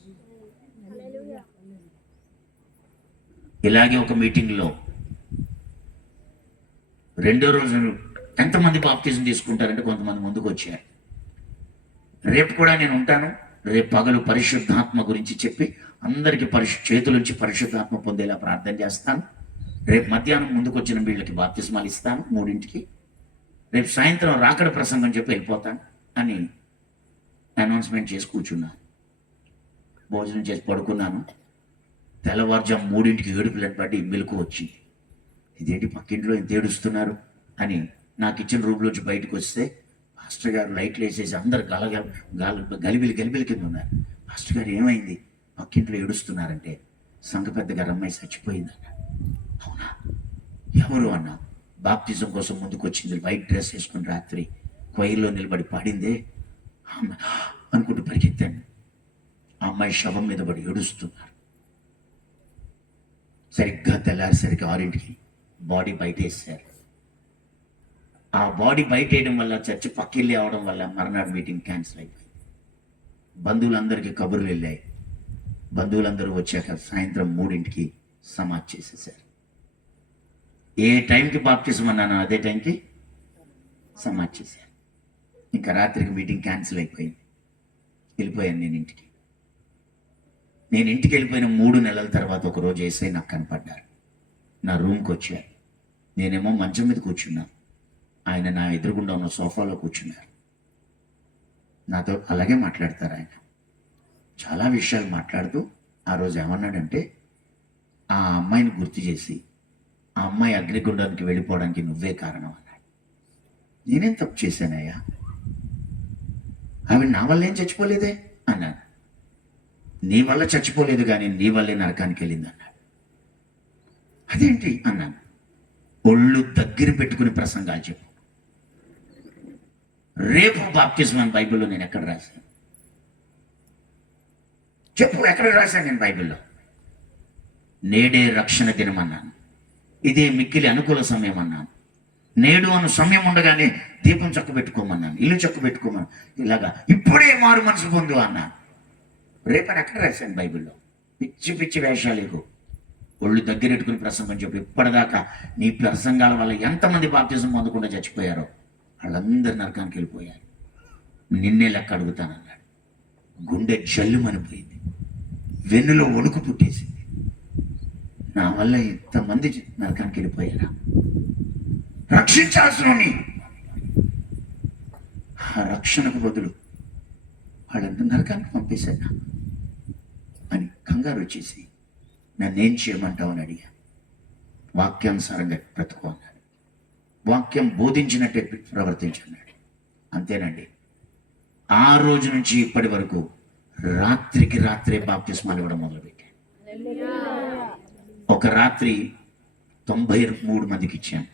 ఇలాగే ఒక మీటింగ్లో 2వ రోజు ఎంతమంది బాప్తిజం తీసుకుంటారంటే కొంతమంది ముందుకు వచ్చారు. రేపు కూడా నేను ఉంటాను. రేపు పగలు పరిశుద్ధాత్మ గురించి చెప్పి అందరికి చేతులుంచి పరిశుద్ధాత్మ పొందేలా ప్రార్థన చేస్తాను. రేపు మధ్యాహ్నం ముందుకు వచ్చిన వీళ్ళకి బాప్తిస్మాలు ఇస్తాను 3ంటికి. రేపు సాయంత్రం రాకడ ప్రసంగం చెప్పి వెళ్ళిపోతాను అని అనౌన్స్మెంట్ చేసి కూర్చున్నాను. భోజనం చేసి పడుకున్నాను. తెల్లవారుజాము 3ంటికి ఏడుపులను బట్టి మెలకు వచ్చింది. ఇదేంటి పక్కింట్లో ఇంత ఏడుస్తున్నారు అని నాకు ఇచ్చిన రూమ్లోంచి బయటకు వస్తే మాస్టర్ గారు లైట్లు వేసేసి అందరు గలిబిలి కింద ఉన్నారు. మాస్టర్ గారు, ఏమైంది? పక్కింట్లో ఏడుస్తున్నారంటే సంఘ పెద్ద గారు అమ్మాయి చచ్చిపోయిందన్న. అవునా? ఎవరు అన్నా? బాప్తిజం కోసం ముందుకు వచ్చింది, వైట్ డ్రెస్ వేసుకుని రాత్రి కొయిర్లో నిలబడి పాడిందే అనుకుంటూ పరిగెత్తాను. ఆ అమ్మాయి శవం మీద పడి ఏడుస్తున్నారు. సరిగ్గా తెల్లారేసరికి 6ంటికి బాడీ బయట వేసారు. ఆ బాడీ బయట వేయడం వల్ల, చర్చి పక్కెళ్ళి అవడం వల్ల మర్నాడు మీటింగ్ క్యాన్సిల్ అయిపోయింది. బంధువులందరికీ కబుర్లు వెళ్ళాయి. బంధువులందరూ వచ్చాక సాయంత్రం 3ంటికి సమాధి చేసేసారు. ఏ టైంకి బాప్తిజం అన్నాను అదే టైంకి సమాధి చేశారు. ఇంకా రాత్రికి మీటింగ్ క్యాన్సిల్ అయిపోయింది. వెళ్ళిపోయాను నేను ఇంటికి. నేను ఇంటికి వెళ్ళిపోయిన 3 నెలల తర్వాత ఒకరోజు యేసయ్య నాకు కనపడ్డారు. నా రూమ్కి వచ్చారు. నేనేమో మంచం మీద కూర్చున్నాను, ఆయన నా ఎదురుగుండా ఉన్న సోఫాలో కూర్చున్నారు. నాతో అలాగే మాట్లాడతారు ఆయన. చాలా విషయాలు మాట్లాడుతూ ఆ రోజు ఏమన్నాడంటే, ఆ అమ్మాయిని గుర్తు చేసి ఆ అమ్మాయి అగ్నిగుండానికి వెళ్ళిపోవడానికి నువ్వే కారణం అన్నాడు. నేనేం తప్పు చేశానయ్యా? ఆవిడ నా వల్ల ఏం చచ్చిపోలేదే అన్నాను. నీ వల్ల చచ్చిపోలేదు కానీ నీ వల్లే నరకానికి వెళ్ళింది అన్నాడు. అదేంటి అన్నాను. ఒళ్ళు దగ్గర పెట్టుకుని ప్రసంగాలు చెప్పు. రేపు బాప్తిజం అని బైబిల్లో నేను ఎక్కడ రాశాను? చెప్పు, ఎక్కడ రాశాను నేను బైబిల్లో? నేడే రక్షణ దినం అన్నాను. ఇదే మిక్కిలి అనుకూల సమయం అన్నాను. నేడు అను సమయం ఉండగానే దీపం చక్క పెట్టుకోమన్నాను, ఇల్లు చక్క పెట్టుకోమన్నాను. ఇలాగా ఇప్పుడే మారు మనసు పొందు అన్నాను. రేపని అక్కడ రాశాను బైబిల్లో. పిచ్చి పిచ్చి వేషాలు ఒళ్ళు దగ్గరెట్టుకుని ప్రసంగం చెప్పి ఇప్పటిదాకా నీ ప్రసంగాల వల్ల ఎంతమంది బాప్తిజం పొందకుండా చచ్చిపోయారో వాళ్ళందరూ నరకానికి వెళ్ళిపోయారు. నిన్నే లెక్క అడుగుతానన్నాడు. గుండె జల్లుమనిపోయింది, వెన్నులో వణుకు పుట్టేసింది. నా వల్ల ఇంతమంది నరకానికి వెళ్ళిపోయారా? రక్షించాల్సిన ఆ రక్షణకు బదులు వాళ్ళంతా నరకానికి పంపేశాను అని కంగారు వచ్చేసి నన్నేం చేయమంటావు అని అడిగా. వాక్యానుసారంగా బ్రతుకు అన్నాడు. వాక్యం బోధించినట్టే ప్రవర్తించన్నాడు. అంతేనండి. ఆ రోజు నుంచి ఇప్పటి వరకు రాత్రికి రాత్రే బాప్తిస్మాలు ఇవ్వడం మొదలుపెట్టాను. ఒక రాత్రి 93 మందికి ఇచ్చాను.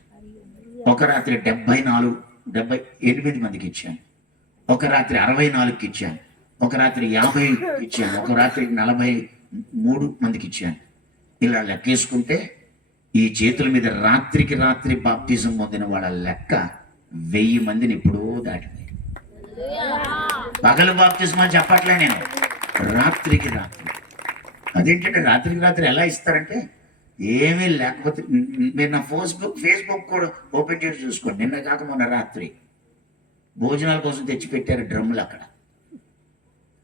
ఒక రాత్రి 78 మందికి ఇచ్చాను. ఒక రాత్రి 64కి ఇచ్చాను. ఒక రాత్రి 50 ఇచ్చాను. ఒక రాత్రి 43 మందికి ఇచ్చాను. ఇలా లెక్కేసుకుంటే ఈ చేతుల మీద రాత్రికి రాత్రి బాప్తిజం పొందిన వాళ్ళ లెక్క 1000 మందిని ఎప్పుడో దాటిపోయారు. పగలు బాప్తిజం చెప్పట్లే నేను, రాత్రికి రాత్రి. అదేంటంటే రాత్రికి రాత్రి ఎలా ఇస్తారంటే ఏమీ లేకపోతే మీరు నా ఫేస్బుక్ కూడా ఓపెన్ చేసి చూసుకోండి. నిన్న కాక మొన్న రాత్రి భోజనాల కోసం తెచ్చిపెట్టారు డ్రమ్ములు. అక్కడ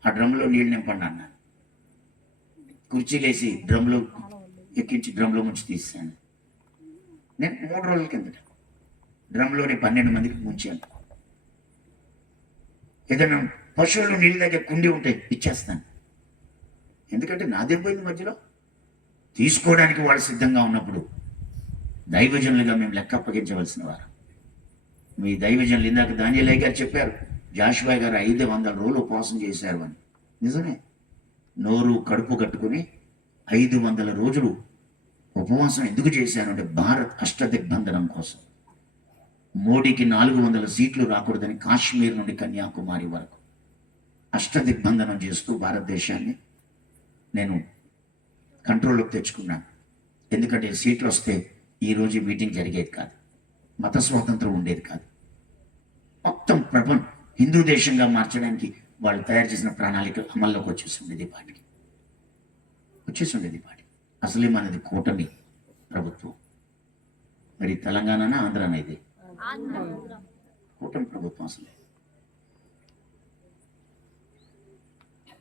ఆ డ్రమ్లో నీళ్ళు నింపండి అన్న. కుర్చీలేసి డ్రమ్లో ఎక్కించి డ్రమ్లో ముంచి తీసాను. నేను 3 రోజుల కిందట డ్రమ్లోని 12 మందికి ముంచాను. ఏదైనా పశువులు నీళ్ళ దగ్గర కుండి ఉంటే ఇచ్చేస్తాను. ఎందుకంటే నాదే పోయింది మధ్యలో. తీసుకోవడానికి వాళ్ళు సిద్ధంగా ఉన్నప్పుడు దైవజనులుగా మేము లెక్క అప్పగించవలసిన వారు. మీ దైవజనులు ఇందాక దానియేలు గారు చెప్పారు, జాషువా గారు 500 రోజులు ఉపవాసం చేశారు అని. నిజమే. నోరు కడుపు కట్టుకుని 500 రోజులు ఉపవాసం ఎందుకు చేశాను అంటే భారత్ అష్టదిగ్బంధనం కోసం. మోడీకి 400 సీట్లు రాకూడదని కాశ్మీర్ నుండి కన్యాకుమారి వరకు అష్టదిగ్బంధనం చేస్తూ భారతదేశాన్ని నేను కంట్రోల్లోకి తెచ్చుకున్నాను. ఎందుకంటే సీట్లు వస్తే ఈరోజు మీటింగ్ జరిగేది కాదు, మత స్వాతంత్రం ఉండేది కాదు. మొత్తం ప్రపంచం హిందూ దేశంగా మార్చడానికి వాళ్ళు తయారు చేసిన ప్రణాళిక అమల్లోకి వచ్చేసిండేది పాటికి. అసలే మనది కూటమి ప్రభుత్వం. మరి తెలంగాణనా ఆంధ్రానా? ఇది కూటమి ప్రభుత్వం. అసలే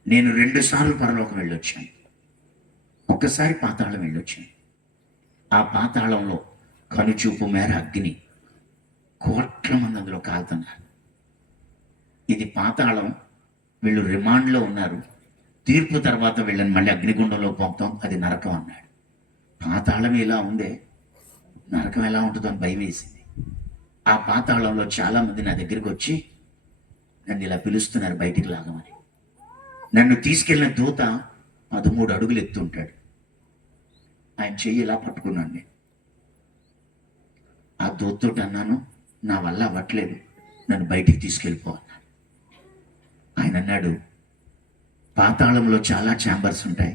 నేను 2 సార్లు పరలోకం వెళ్ళొచ్చాను. ఒక్కసారి పాతాళం వెళ్ళొచ్చాను. ఆ పాతాళంలో కనుచూపు మేర అగ్ని, కోట్ల మంది అందులో కాలుతున్నారు. ఇది పాతాళం. వీళ్ళు రిమాండ్లో ఉన్నారు. తీర్పు తర్వాత వీళ్ళని మళ్ళీ అగ్నిగుండంలో పంపుతాం, అది నరకం అన్నాడు. పాతాళం ఇలా ఉందే, నరకం ఎలా ఉంటుందో అని భయం వేసింది. ఆ పాతాళంలో చాలా మంది నా దగ్గరికి వచ్చి నన్ను ఇలా పిలుస్తున్నారు బయటికి లాగమని. నన్ను తీసుకెళ్ళిన దూత 13 అడుగులు ఎత్తుంటాడు. ఆయన చెయ్యి ఇలా పట్టుకున్నాను నేను. ఆ దూతతోటి అన్నాను, నా వల్ల అవ్వట్లేదు, నన్ను బయటికి తీసుకెళ్ళిపో అన్నాను. ఆయన అన్నాడు, పాతాళంలో చాలా ఛాంబర్స్ ఉంటాయి,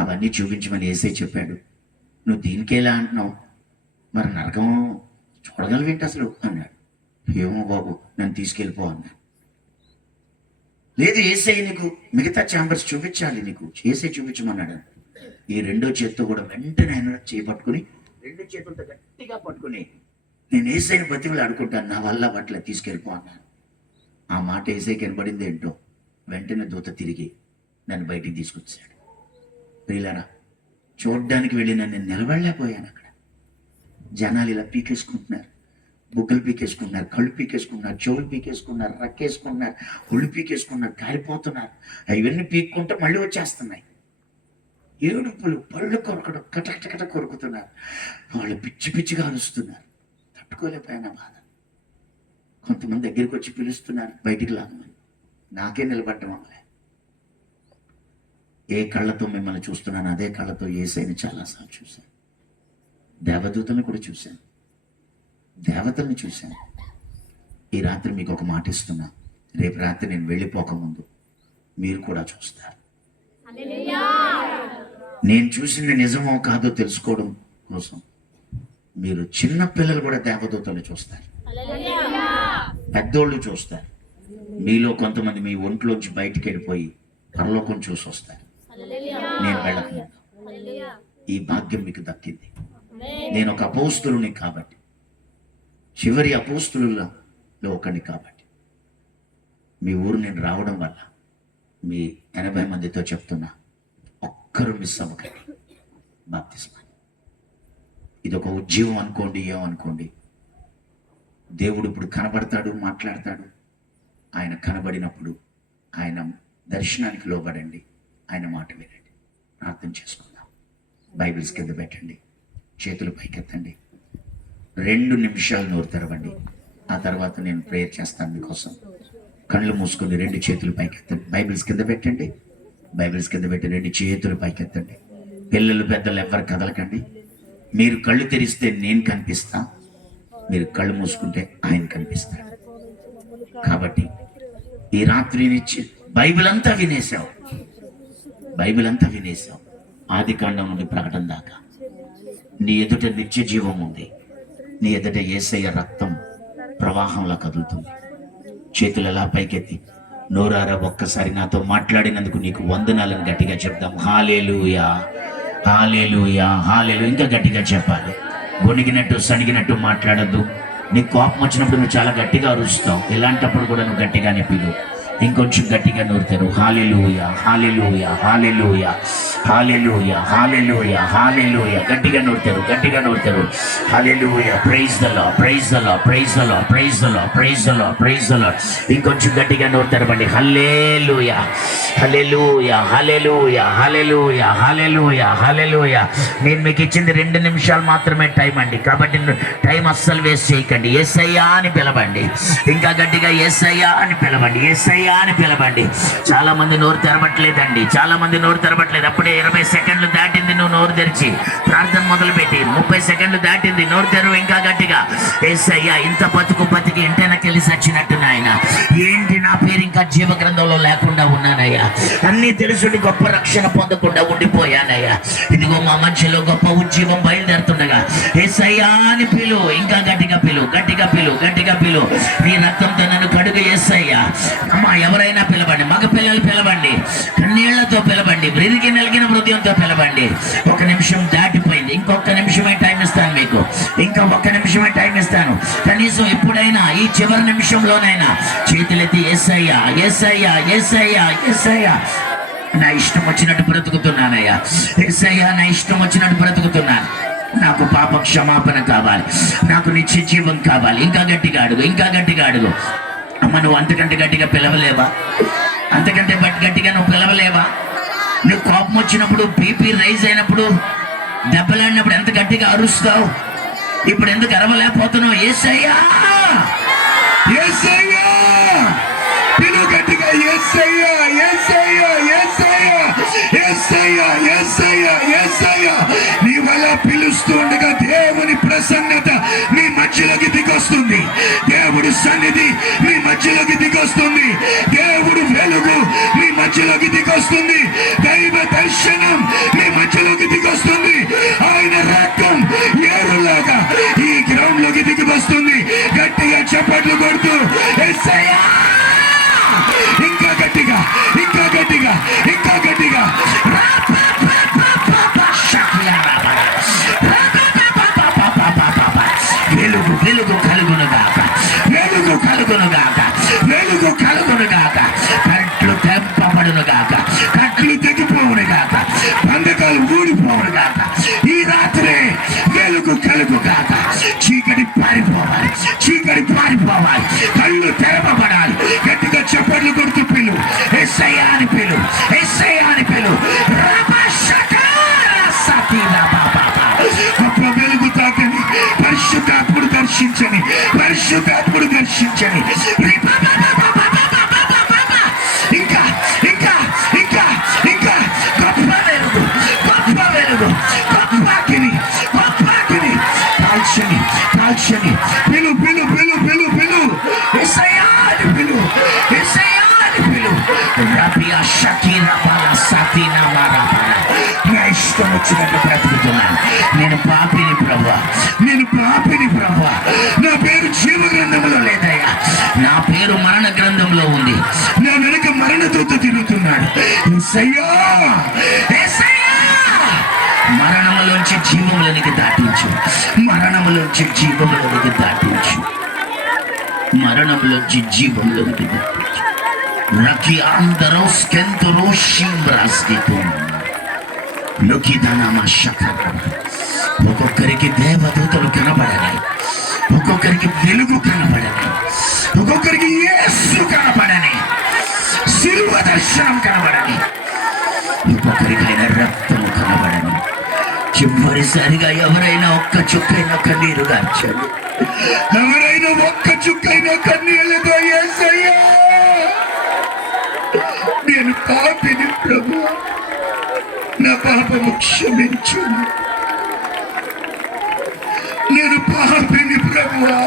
అవన్నీ చూపించమని యేసయ్య చెప్పాడు. నువ్వు దీనికేలా అంటున్నావు, మరి నరకం చూడగలవేంటి అసలు అన్నాడు. ఏమో బాబు, నన్ను తీసుకెళ్ళిపో అన్నాడు. లేదు, యేసయ్య నీకు మిగతా ఛాంబర్స్ చూపించాలి, నీకు యేసయ్య చూపించమన్నాడు. ఈ 2వ చేత్తో కూడా వెంటనే ఆయన చేపట్టుకుని 2 చేతులతో గట్టిగా పట్టుకుని నేను యేసయ్యని బతిమలు ఆడుకుంటాను, నా వల్ల అట్లా తీసుకెళ్ళిపో అన్నాను. ఆ మాట యేసయ్యకి కనబడింది ఏంటో, వెంటనే దూత తిరిగి నన్ను బయటికి తీసుకొచ్చాడు. ప్రియులారా, చూడ్డానికి వెళ్ళి నేను నిలబడలేకపోయాను. అక్కడ జనాలు ఇలా పీకేసుకుంటున్నారు, బుగ్గలు పీకేసుకుంటున్నారు, కళ్ళు పీకేసుకుంటున్నారు, చెవులు పీకేసుకున్నారు, రక్కేసుకుంటున్నారు, ఒళ్ళు పీకేసుకున్నారు, కాలిపోతున్నారు. ఇవన్నీ పీక్కుంటే మళ్ళీ వచ్చేస్తున్నాయి. ఏడుపులు, పళ్ళు కొరకడం, కటకట కొరుకుతున్నారు. వాళ్ళు పిచ్చి పిచ్చిగా అరుస్తున్నారు. తట్టుకోలేకపోయినా బాధ. కొంతమంది దగ్గరికి వచ్చి పిలుస్తున్నారు బయటికి లాగమని. నాకే నిలబడటం అవ్వలే. ఏ కళ్ళతో మిమ్మల్ని చూస్తున్నాను అదే కళ్ళతో యేసయ్యని చాలాసార్లు చూశాను. దేవదూతలను కూడా చూశాను, దేవతల్ని చూశాను. ఈ రాత్రి మీకు ఒక మాట ఇస్తున్నా, రేపు రాత్రి నేను వెళ్ళిపోకముందు మీరు కూడా చూస్తారు. నేను చూసింది నిజమో కాదో తెలుసుకోవడం కోసం మీరు చిన్న పిల్లలు కూడా దేవదూతలు చూస్తారు, పెద్దోళ్ళు చూస్తారు. మీలో కొంతమంది మీ ఒంట్లోంచి బయటికి వెళ్ళిపోయి పరలోకం చూసి వస్తారు. నేను వెళ్ళకుండా ఈ భాగ్యం మీకు దక్కింది. నేను ఒక అపోస్తులుని కాబట్టి, చివరి అపోస్తులలో ఒకని కాబట్టి, మీ ఊరు నేను రావడం వల్ల మీ 80 మందితో చెప్తున్నా, ఒక్కరు మిస్ అవ్వకండి బాప్తిస్మాన్ని. ఇది ఒక ఉద్యమం అనుకోండి, ఏమనుకోండి. దేవుడు ఇప్పుడు కనబడతాడు, మాట్లాడతాడు. ఆయన కనబడినప్పుడు ఆయన దర్శనానికి లోబడండి, ఆయన మాట వినండి. ప్రార్థన చేసుకుందాం. బైబిల్స్ కింద పెట్టండి, చేతులు పైకెత్తండి. 2 నిమిషాలు నోరు తెరవండి. ఆ తర్వాత నేను ప్రేయర్ చేస్తాను మీకోసం. కళ్ళు మూసుకొని 2 చేతులు పైకెత్తండి. బైబిల్స్ కింద పెట్టండి. బైబిల్స్ కింద పెట్టి 2 చేతులు పైకెత్తండి. పిల్లలు పెద్దలు ఎవ్వరు కదలకండి. మీరు కళ్ళు తెరిస్తే నేను కనిపిస్తా, మీరు కళ్ళు మూసుకుంటే ఆయన కనిపిస్తాడు. కాబట్టి ఈ రాత్రి నుంచి బైబిల్ అంతా వినేసావు, బైబిల్ అంతా వినేసావు. ఆది కాండం నుండి ప్రకటన దాకా నీ ఎదుట నిత్య జీవం ఉంది. నీ ఎదుట యేసయ్య రక్తం ప్రవాహంలా కదులుతుంది. చేతులు ఎలా పైకెత్తి నోరారా ఒక్కసారి నాతో మాట్లాడినందుకు నీకు వందనాలను గట్టిగా చెప్దాం. హల్లెలూయా, హల్లెలూయా, హల్లెలూయా. ఇంకా గట్టిగా చెప్పాలి. గొణిగినట్టు సణిగినట్టు మాట్లాడద్దు. నీకు కోపం వచ్చినప్పుడు నువ్వు చాలా గట్టిగా అరుస్తావు. ఇలాంటప్పుడు కూడా నువ్వు గట్టిగానే పిలు. ఇంకొంచెం గట్టిగా నోరుతారు. హల్లెలూయా, హల్లెలూయా, హల్లెలూయా, హల్లెలూయా, హల్లెలూయా, హల్లెలూయా. గట్టిగా నోరుతారు, గట్టిగా నోరుతారు. Hallelujah, praise the lord, praise the lord, praise the lord, praise the lord, praise the lord, praise the lord. ఇంకొంచెం గట్టిగా నోరుతారు బండి. హల్లెలూయా, హల్లెలూయా, హల్లెలూయా, హల్లెలూయా, హల్లెలూయా, హల్లెలూయా. నేను మీకు ఇచ్చింది 2 నిమిషాలు మాత్రమే టైం అండి. కాబట్టి టైం అస్సలు వేస్ట్ చేయకండి. యేసయ్యా అని పిలవండి. ఇంకా గట్టిగా యేసయ్యా అని పిలవండి, యేసయ్యా అని పిలవండి. చాలా మంది నోరు తెరవట్లేదండి, చాలా మంది నోరు తెరవట్లేదు. అప్పుడే 20 సెకండ్లు దాటింది నువ్వు నోరు తెరిచి ప్రార్థన మొదలుపెట్టి. 30 సెకండ్లు దాటింది, నోరు తెరువు ఇంకా గట్టిగా. యేసయ్యా, ఇంత బతికి ఇంటెనకెళ్ళి సచ్చినట్టు నాయన, ఏంటి నా పేరు ఇంకా జీవ గ్రంథంలో లేకుండా ఉన్నానయ్యా. అన్నీ తెలుసుని గొప్ప రక్షణ పొందకుండా ఉండిపోయానయ్యా. ఇదిగో మా మధ్యలో గొప్ప ఉజ్జీవం బయలుదేరుతుండగా యేసయ్యా అని పిలు. ఇంకా గట్టిగా పిలు, గట్టిగా పిలు, గట్టిగా పిలు. నీ రక్తంతో నన్ను కడుగు యేసయ్యా. అమ్మా, ఎవరైనా పిలవండి, మగ పిల్లలు పిలవండి, కన్నీళ్లతో పిలవండి, విరిగి నలిగిన హృదయంతో పిలవండి. 1 నిమిషం దాటిపోయింది. ఇంకొక నిమిషమే టైం ఇస్తాను మీకు, ఇంకా 1 నిమిషమే టైం ఇస్తాను. కనీసం ఎప్పుడైనా ఈ చివరి నిమిషంలోనైనా చేతులెత్తి యేసయ్యా, యేసయ్యా, యేసయ్యా, యేసయ్యా, నా ఇష్టం వచ్చినట్టు బ్రతుకుతున్నానయ్యా. యేసయ్యా, నా ఇష్టం వచ్చినట్టు బ్రతుకుతున్నాను. నాకు పాప క్షమాపణ కావాలి, నాకు నిత్య జీవం కావాలి. ఇంకా గట్టిగా అడుగు, ఇంకా గట్టిగా అడుగు. అమ్మ, నువ్వు అంతకంటే గట్టిగా పిలవలేవా? అంతకంటే గట్టిగా నువ్వు పిలవలేవా? నువ్వు కోపం వచ్చినప్పుడు, బీపీ రైజ్ అయినప్పుడు, దెబ్బలాడినప్పుడు ఎంత గట్టిగా అరుస్తావు? ఇప్పుడు ఎందుకు అరవలేకపోతున్నావు? యేసయ్యా, యేసయ్యా, పిలు గట్టిగా. యేసయ్యా, యేసయ్యా, యేసయ్యా, యేసయ్యా, యేసయ్యా, యేసయ్యా. నీ వల్ల పిలుస్తూ ఉండగా దేవుని ప్రసన్నత మీ మధ్యలోకి దిగొస్తుంది. దేవుడి సన్నిధి మీ మధ్యలోకి దిగొస్తుంది. దేవుడు వెలుగు మీ మధ్యలోకి దిగొస్తుంది. దైవ దర్శనం మీ మధ్యలోకి దిగొస్తుంది. ఆయన రక్తం ఏరులాగా ఈ గ్రౌండ్ లోకి దిగి వస్తుంది. గట్టిగా చప్పట్లు కొడుతూ యేసయ్యా, ఇంకా గట్టిగా, ఇంకా గట్టిగా, ఇంకా గట్టిగా. వెలుగు, వెలుగు కలుగునుగాక, వెలుగు కలుగునుగాక, వెలుగు కలుగునుగాక. కట్లు తెంపబడునుగాక, కట్లు తెగిపోవునుగాక, బంధకాలు ఊడిపోవునుగాక. ఈ రాత్రి వెలుగు కలుగుగాక. చీకటి పారిపోవాలి, చీకటి పారిపోవాలి, కళ్ళు తెరవబడాలి. గట్టిగా చప్పట్లు కొడుతూ పిలు, యేసయ్యా అని పిలు, యేసయ్యా అని పిలు. గొప్ప వెలుగు తాకని, పరిశుద్ధాత్ముడు దర్శించని, పరిశుద్ధాత్ముడు దర్శించని. ఇంకా ఇంకా ఇంకా ఇంకా గొప్ప వెలుగు, గొప్ప వెలుగు, గొప్ప అగ్ని, గొప్ప అగ్ని. కాల్చని, కాల్చని. పిలు, పిలు, పిలు, పిలు, పిలు. యేసయ్యా అని పిలు, యేసయ్యా అని పిలు. రబియా షకీనా బాలా సాతీనా మారా. నా ఇష్టం ఇష్టం వచ్చినట్టు బ్రతుకుతున్నాను. నేను పాపిని ప్రభువా, నేను పాపిని ప్రభువా. నా పేరు జీవ గ్రంథంలో లేదయ్యా, నా పేరు మరణ గ్రంథంలో ఉంది. నా వెనుక మరణదూత తిరుగుతున్నాడు. యేసయ్యా, యేసయ్యా, మరణములోంచి జీవములోనికి దాటించు, మరణములోంచి జీవములోనికి దాటించు, మరణంలోంచి జీవంలోనికి దాటించు. రకి అందరూ స్కెంతురు షింబ్రాస్కితో ఒక్కొక్కరికి దేవదూతలు కనబడని, ఒక్కొక్కరికి వెలుగు కనబడని, ఒక్కొక్కరికి యేసు కనబడని, శిలువ దర్శనం కనబడని, ఒక్కొక్కరికి ఆయన రక్తము కనబడని. చివరిసారిగా ఎవరైనా ఒక్క చుక్కైనా కన్నీరు గార్చాలి, ఎవరైనా ఒక్క చుక్కైనా కన్నీళ్ళతో యేసయ్యా నేను పాపిని ప్రభువా, నా పాపము క్షమించు, నేను పాపిని ప్రభువా,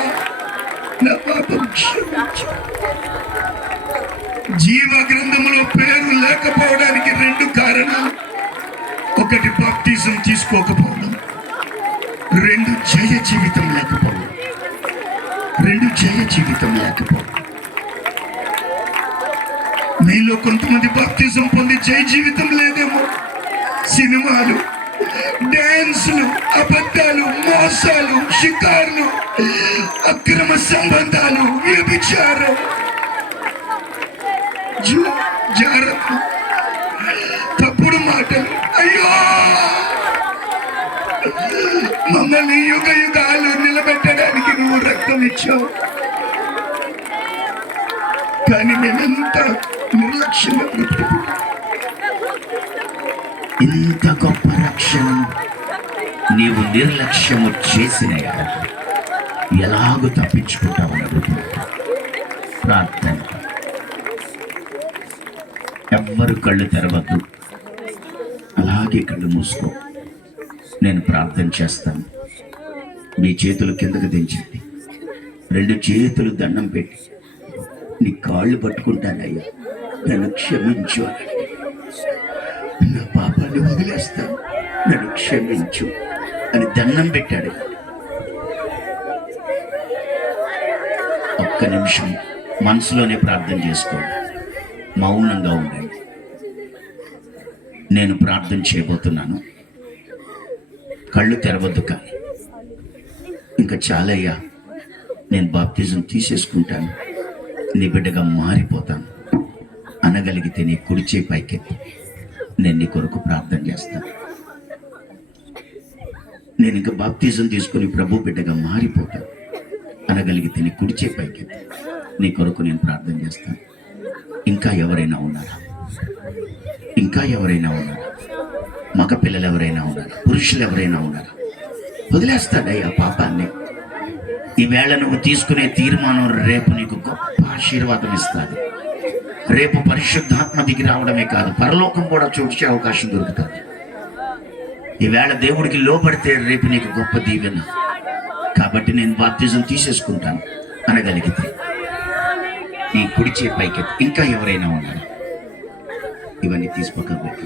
నా పాపము క్షమించు. జీవ గ్రంథంలో పేరు లేకపోవడానికి 2 కారణాలు. 1 బాప్టిజం తీసుకోకపోవడం, 2 జయ జీవితం లేకపోవడం, 2 జయ జీవితం లేకపోవడం. మీలో కొంతమంది బాప్టిజం పొంది జయ జీవితం లేదేమో. సినిమాలు, డాన్సులు, అబద్ధాలు, మోసాలు, షికార్లు, అక్రమ సంబంధాలు, వ్యభిచారం, జాగ్రత్త, తప్పుడు మాటలు. అయ్యో, మమ్మల్ని యుగ యుగాలు నిలబెట్టడానికి నువ్వు రక్తం ఇచ్చావు, కానీ మేమెంత నిర్లక్ష్యంగా బ్రతుకుతున్నాం. ఇంత గొప్ప రక్షణ నీవు నిర్లక్ష్యము చేసిన ఎలాగూ తప్పించుకుంటావు అడుగుతున్నా. ప్రార్థన. ఎవ్వరు కళ్ళు తెరవద్దు, అలాగే కళ్ళు మూసుకో. నేను ప్రార్థన చేస్తాను. మీ చేతులు కిందకు దించండి, 2 చేతులు దండం పెట్టి నీ కాళ్ళు పట్టుకుంటానయ్యా, నన్ను క్షమించు అని. నా పాపాన్ని వదిలేస్తాను, నన్ను క్షమించు అని దండం పెట్టాడు. ఒక్క నిమిషం మనసులోనే ప్రార్థన చేసుకోండి, మౌనంగా ఉండండి. నేను ప్రార్థన చేయబోతున్నాను, కళ్ళు తెరవద్దు. కానీ ఇంకా చాలయ్యా, నేను బాప్తిజం తీసేసుకుంటాను, నీ బిడ్డగా మారిపోతాను అనగలిగితే నీ కుడి చేయి పైకెత్తి నేను నీ కొరకు ప్రార్థన చేస్తాను. నేను ఇంకా బాప్తిజం తీసుకుని ప్రభు బిడ్డగా మారిపోతాను అనగలిగితే నీ కుడి చేయి పైకెత్తి నీ కొరకు నేను ప్రార్థన చేస్తాను. ఇంకా ఎవరైనా ఉన్నారా? ఇంకా ఎవరైనా ఉన్నారా? మగ పిల్లలు ఎవరైనా ఉన్నారా? పురుషులు ఎవరైనా ఉన్నారా? వదిలేస్తాడయ్యా పాపాన్ని. ఈవేళ నువ్వు తీసుకునే తీర్మానం రేపు నీకు గొప్ప ఆశీర్వాదం ఇస్తుంది. రేపు పరిశుద్ధాత్మ దిగి రావడమే కాదు, పరలోకం కూడా చూసే అవకాశం దొరుకుతుంది. ఈవేళ దేవుడికి లోబడితే రేపు నీకు గొప్ప దీవెన. కాబట్టి నేను బాప్తిజం తీసేసుకుంటాను అనగలిగితే ఈ కుడి చేయి పైకి. ఇంకా ఎవరైనా ఉన్నారా? ఇవన్నీ తీసుకోకపోతే